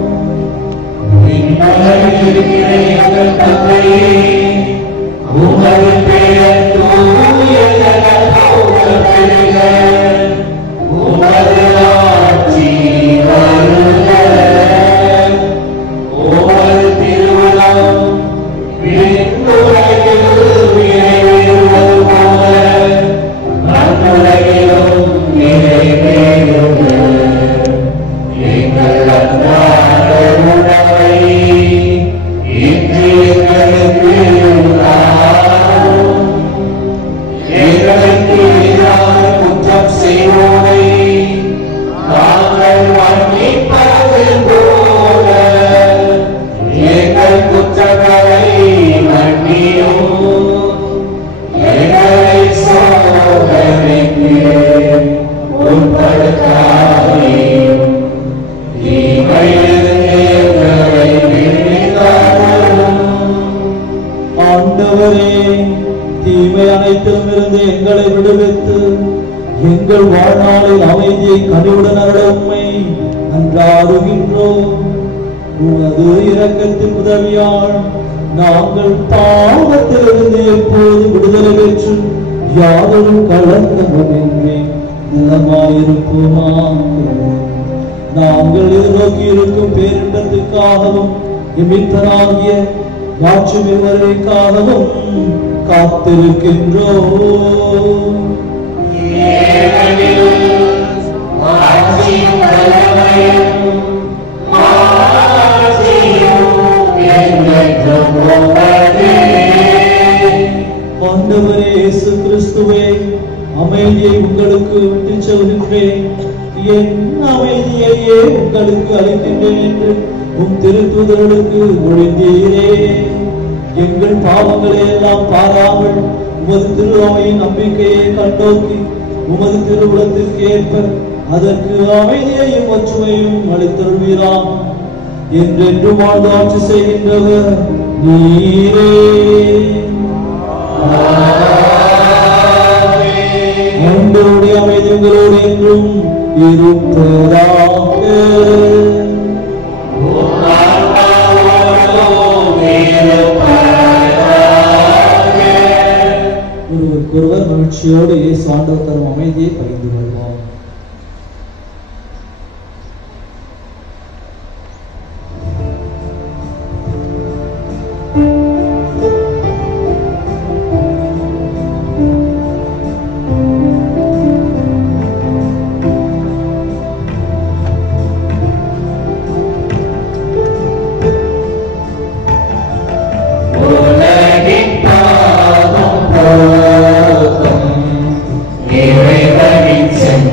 எங்கள் வாழ்நாளில் அமைதியை கனிவுடன் அருள உம்மை நன்றாடுகின்றோம். உமது இரக்கத்தின் உதவியால் நாங்கள் பாவத்திலிருந்து எப்போது விடுதலை பெற்று யாதொரு கலக்கமின்றி நலமாயிருப்போமாக. நாங்கள் எதிர்நோக்கி இருக்கும் பேரின்பத்துக்காகவும் எமித்தராகிய மாற்றும் வருகைக்காகவும் காத்திருக்கின்றோம். ஆண்டவரே இயேசு கிறிஸ்துவே, அமைதியை உங்களுக்கு விட்டுச் செல்கின்றேன், என் அமைதியையே உங்களுக்கு அளிக்கின்றேன் என்று உம் திருத்தூதர்களுக்கு மொழிந்தீரே. எங்கள் பாவங்களை எல்லாம் பாராமல் உமது திருவையின் நம்பிக்கையை கண்டோக்கி உமது திருவுளத்திற்கு ஏற்ப அதற்கு அமைதியையும் ஒற்றுமையும் அளித்தருள்வீராம். என்றென்று வாழ்ந்து ஆட்சி செய்கின்றவர் நீரே. உங்களுடைய அமைதி உங்களோடு என்றும் இருப்பதாக. ஒருவருக்கொருவர் மகிழ்ச்சியோடு இயேசு ஆண்டவர் தரும் அமைதியை பகிர்ந்து கொள்வோம். இறைவனின் செம்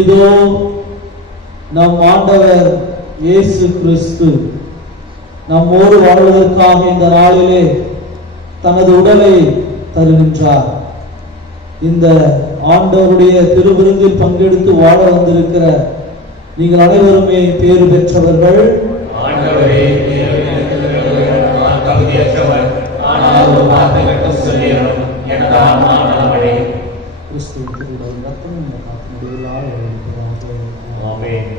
இதோ நம் ஆண்டவர் இயேசு கிறிஸ்து நம்மோடு வாழ்வதற்காக இந்த நாளிலே தனது உடலை தருகின்றார். இந்த ஆண்டவருடைய திருவிருந்தில் பங்கெடுத்து வாழ வந்திருக்கிற நீங்கள் அனைவருமே பேறு பெற்றவர்கள். ஆண்டவரே, நான் தகுதியற்றவர், ஆனால் ஒரு வார்த்தை மட்டும் சொல்லியரும் எனது ஆன்மா நலமடையும். கிறிஸ்துவின் திருவுடல் ரத்தம் இந்த காத்தினுடையலாக இருக்கிறார்கள். ஆமென்.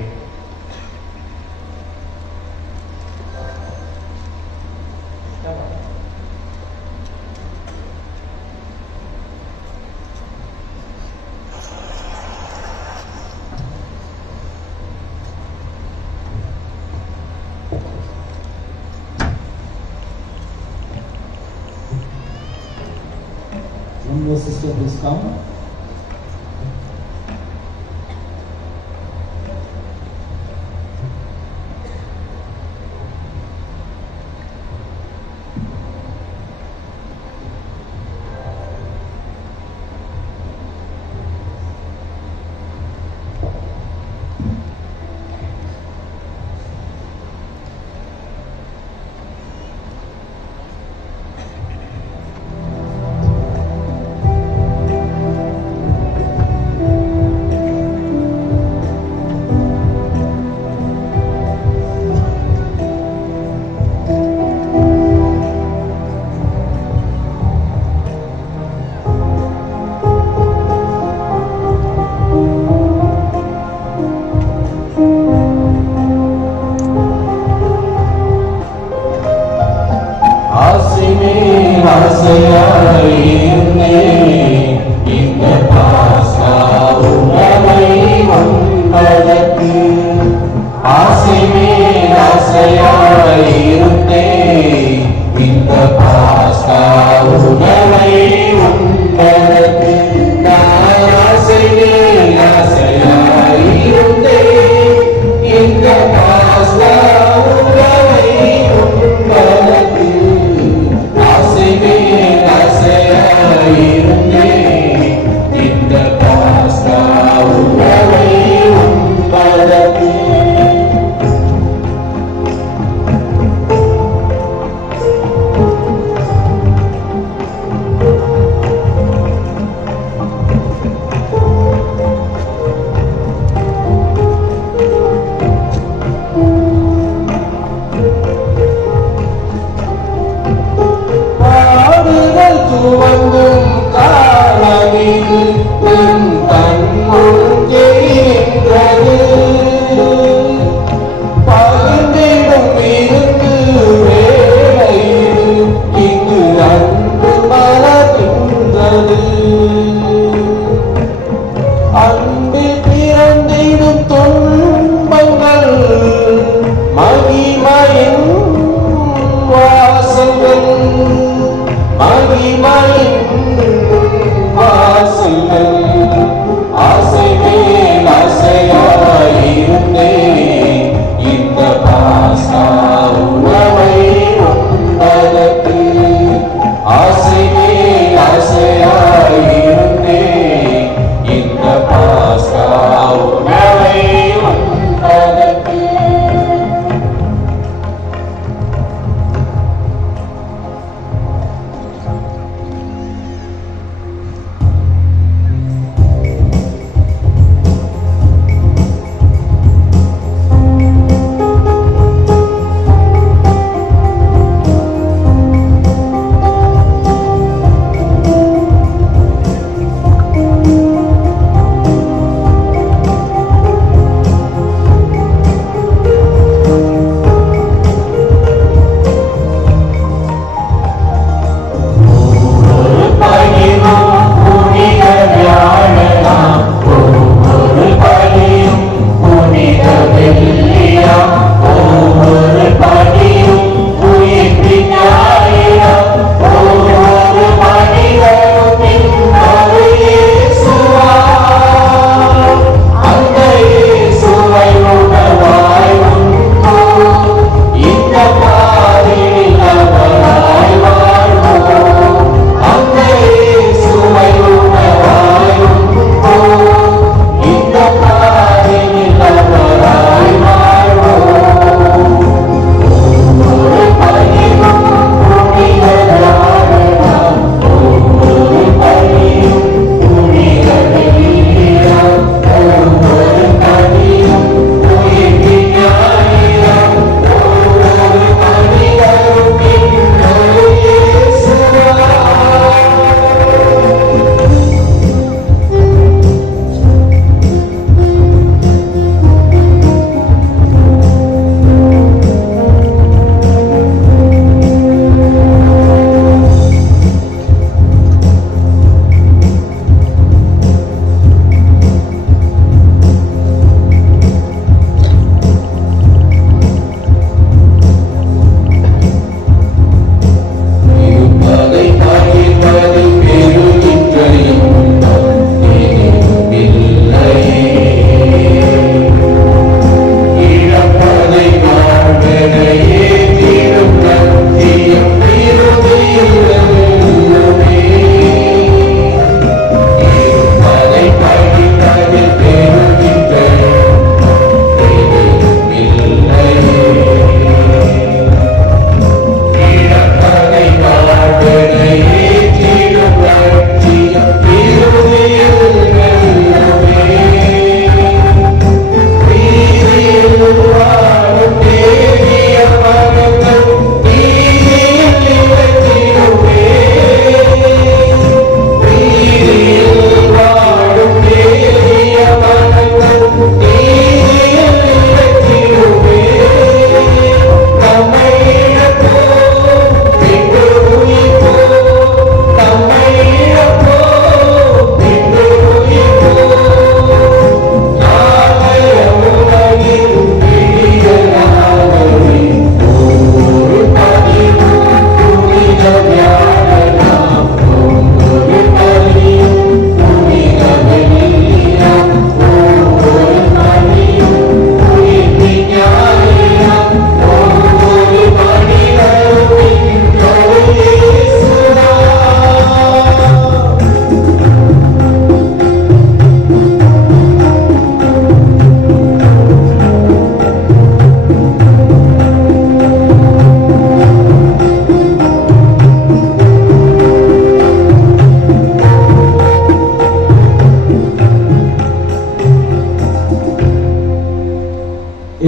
One more sister, please come.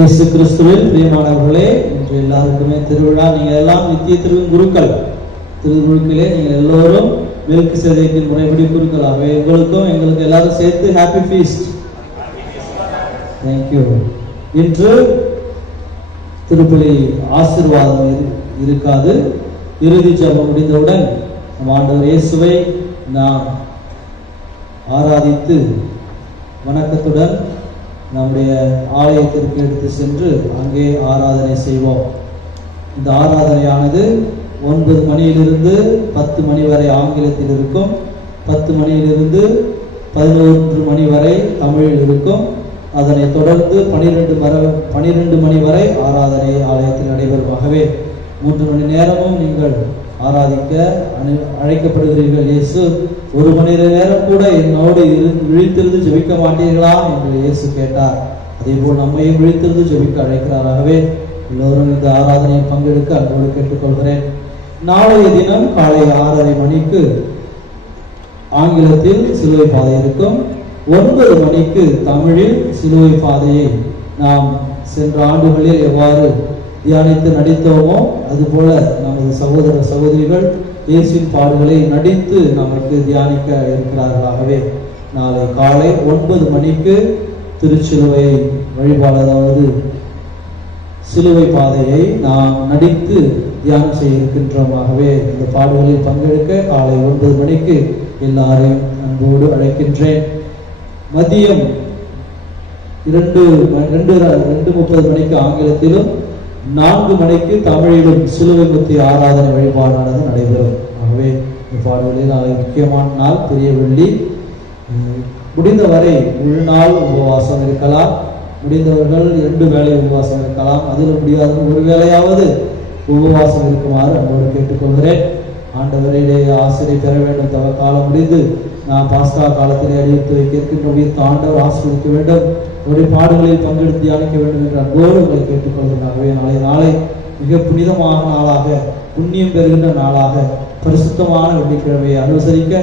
இயேசு கிறிஸ்துவில் பிரியமானவர்களே, இன்று எல்லாருக்குமே திருவிழா. நீங்கள் எல்லாம் நித்திய திருவின் குருக்கள். திருக்குழுக்களே நீங்கள் எல்லோரும் மெல்கிசேதேக்கின் முறைப்படி குருக்கள். ஆகவே எங்களுக்கு எல்லாரும் சேர்த்து ஹாப்பி ஃபீஸ்ட். தேங்க்யூ. இன்று திருப்பலி ஆசீர்வாதம் இருக்காது. இறுதி ஜெபம் முடிந்தவுடன் நம் ஆண்டவர் இயேசுவை நாம் ஆராதித்து வணக்கத்துடன் நம்முடைய ஆலயத்திற்கு எடுத்து சென்று அங்கே ஆராதனை செய்வோம். இந்த ஆராதனையானது 9 மணியிலிருந்து 10 மணி வரை ஆங்கிலத்தில் இருக்கும். 10 மணியிலிருந்து 11 மணி வரை தமிழில் இருக்கும். அதனை தொடர்ந்து 12 மணி வரை ஆராதனை ஆலயத்தில் நடைபெறும். ஆகவே 3 மணி நேரமும் நீங்கள் ஆராதிக்க அழைக்கப்படுகிறீர்கள். இயேசு 1 மணி நேரம் கூட என்னோடு விழித்திருந்து ஜெபிக்க மாட்டீர்களா என்று இயேசு கேட்டார். அதே போல் நம்மையும் விழித்திருந்து ஜெபிக்க அழைக்கிறார். ஆகவே எல்லோரும் இந்த ஆராதனையை பங்கெடுக்க அன்போடு கேட்டுக்கொள்கிறேன். நாளைய தினம் காலை 6:30 மணிக்கு ஆங்கிலத்தில் சிலுவை பாதை இருக்கும். 9 மணிக்கு தமிழில் சிலுவை பாதையை நாம் சென்ற ஆண்டுகளில் எவ்வாறு தியானித்து நடித்தோமோ அதுபோல நமது சகோதர சகோதரிகள் இயேசுவின் பாடுகளை நடித்து நமக்கு தியானிக்க இருக்கிறார்கள். ஆகவே நாளை காலை 9 மணிக்கு திருச்சிலுவை வழிபாடு, அதாவது சிலுவை பாதையை நாம் நடித்து தியானம் செய்ய இருக்கின்றோம். ஆகவே இந்த பாடுகளில் பங்கெடுக்க காலை 9 மணிக்கு எல்லாரையும் அன்போடு அழைக்கின்றேன். மதியம் 2:30 மணிக்கு ஆங்கிலத்திலும் 4 மணிக்கு தமிழிலும் சிலுவை முத்தி ஆராதனை வழிபாடானது நடைபெறும். ஆகவே இந்த பாடுகளில் நாளை முக்கியமான நாள், பெரிய வெள்ளி. முடிந்தவரை முழு நாள் உபவாசம் இருக்கலாம். முடிந்தவர்கள் 2 வேளை உபவாசம் இருக்கலாம். அதில் முடியாத ஒரு வேளையாவது உபவாசம் இருக்குமாறு அன்போடு கேட்டுக்கொள்கிறேன். ஆண்டவரிடையே ஆசிரியை பெற வேண்டும். தவ காலம் முடிந்து நான் பாஸ்கா காலத்திலே அறிவித்து வைக்கின்ற உயிர்த்த ஆண்டவர் ஆசீர்வதிக்க வேண்டும். ஒரு பாடுகளில் பங்கெடுத்து தியானிக்க வேண்டும் என்று அன்போடு உங்களை கேட்டுக்கொள்கிறாகவே நாளை மிக புனிதமான நாளாக, புண்ணியம் பெறுகின்ற நாளாக, பரிசுத்தமான வெள்ளிக்கிழமையை அனுசரிக்க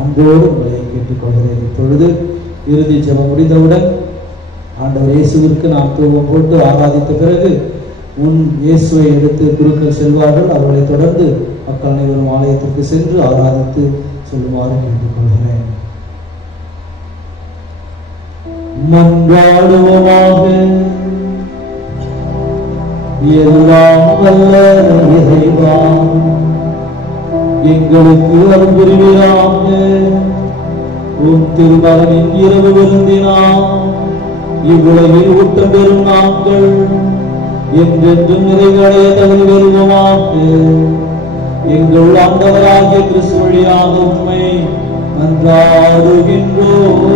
அன்போடு உங்களை கேட்டுக்கொள்கிறேன். இப்பொழுது இறுதி ஜெபம் முடிந்தவுடன் ஆண்டவர் இயேசுவிற்கு நாம் தூபம் போட்டு ஆராதித்த பிறகு இயேசுவை எடுத்து குருக்கள் செல்வார்கள். அவர்களை தொடர்ந்து மக்கள் அனைவரும் ஆலயத்திற்கு சென்று ஆராதித்து சொல்லுமாறு கேட்டுக்கொள்கிறேன். மன்றாடுவோமாக. எல்லாம் வல்ல இறைவா, எங்களுக்கு அருள் புரிவீராக. உம் திருமகனின் இரவு விருந்தினால் இவ்வுலகில் ஊட்டம் பெறும் நாட்கள் என்றென்றும் நிறைவடைய தகுதி பெறுவோமாக. எங்கள் ஆண்டவராகிய கிறிஸ்து வழியாக உம்மை மன்றாடுகின்றோம்.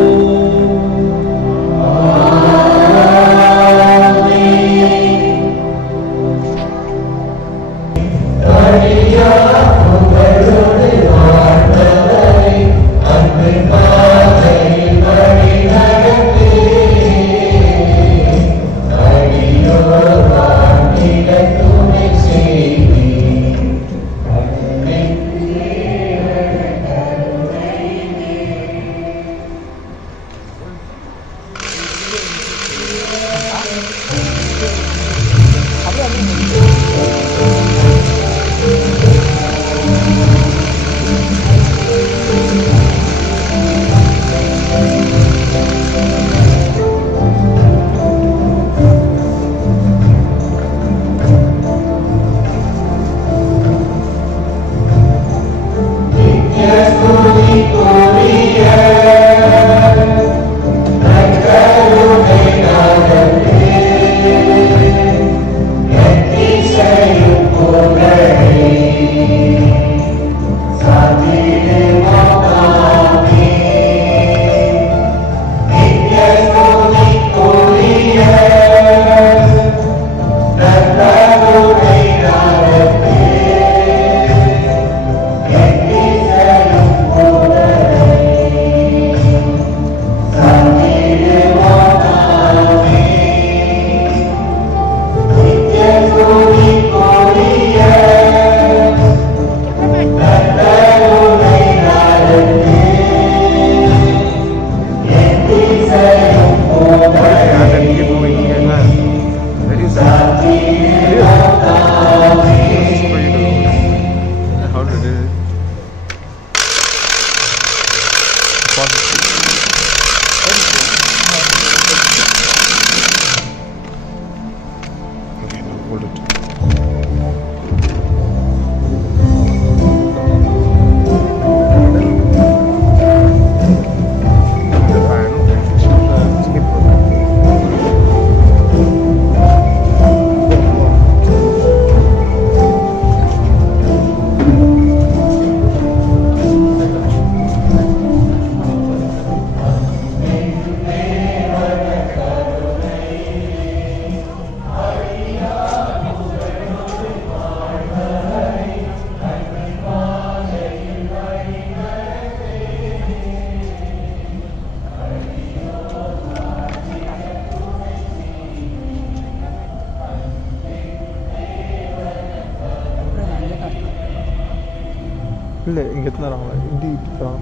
Okay, now hold it. The fan should skip. இல்லை இங்கே எத்தனை இப்படி இப்படிதான்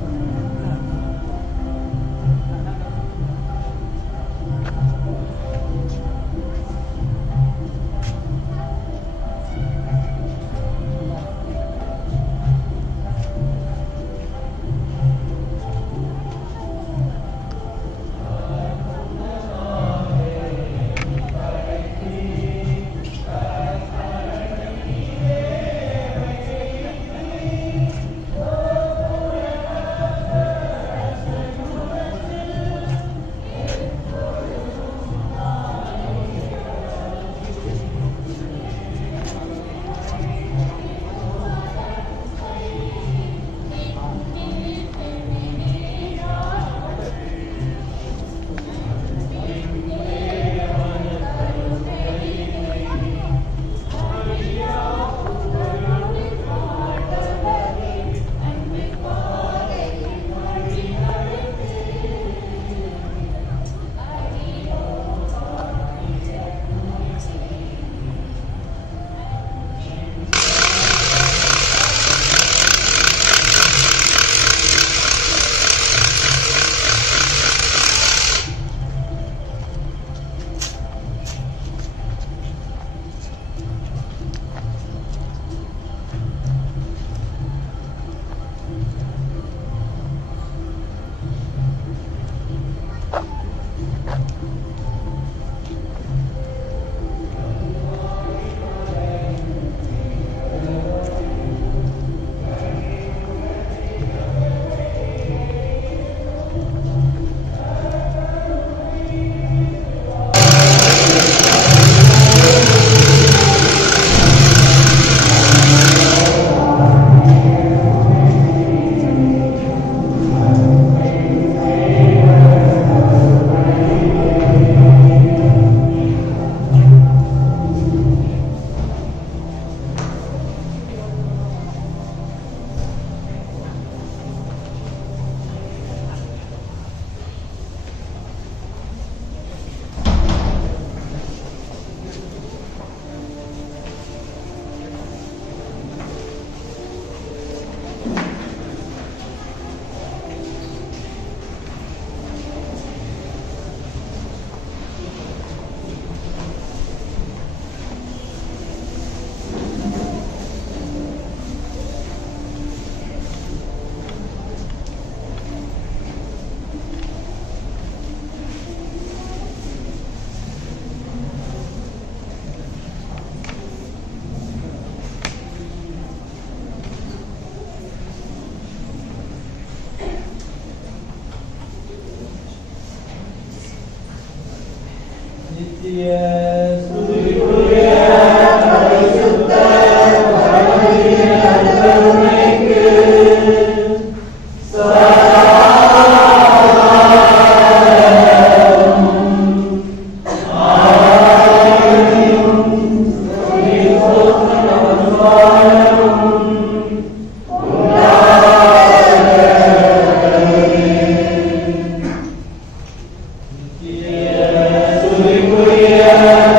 Hallelujah.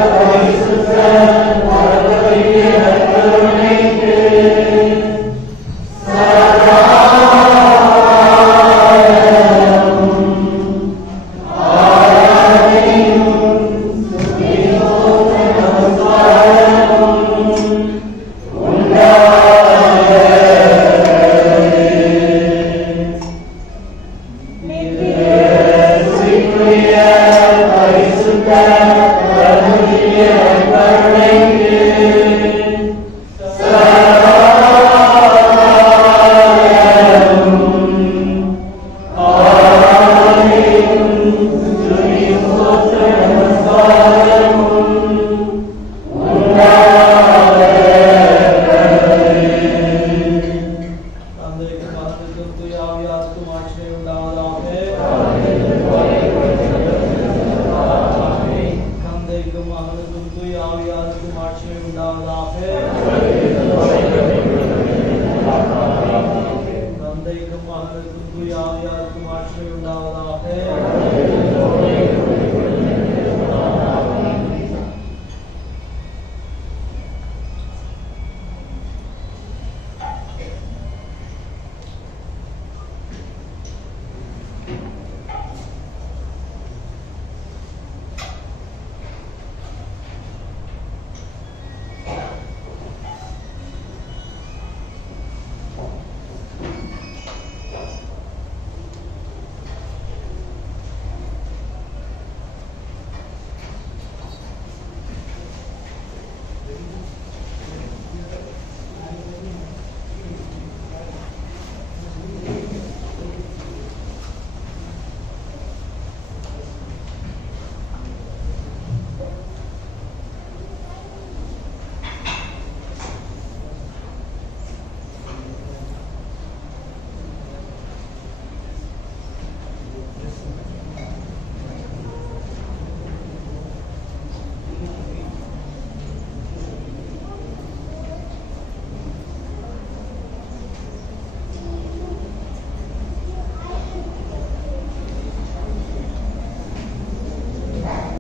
பிதாவிற்கும் தூய ஆவியாருக்கும் ஆட்சி உண்டாவதாக.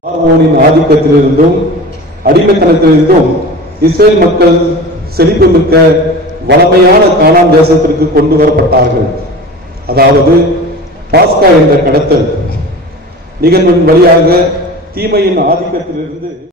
பார்வோனின் ஆதிக்கத்திலிருந்தும் அடிமைத்தனத்திலிருந்தும் இஸ்ரேல் மக்கள் செழிப்புமிக்க வளமையான கானான் தேசத்திற்கு கொண்டு வரப்பட்டார்கள். அதாவது பாஸ்கா என்ற கடத்தல் நிகழ்வின் வழியாக தீமையின் ஆதிக்கத்திலிருந்து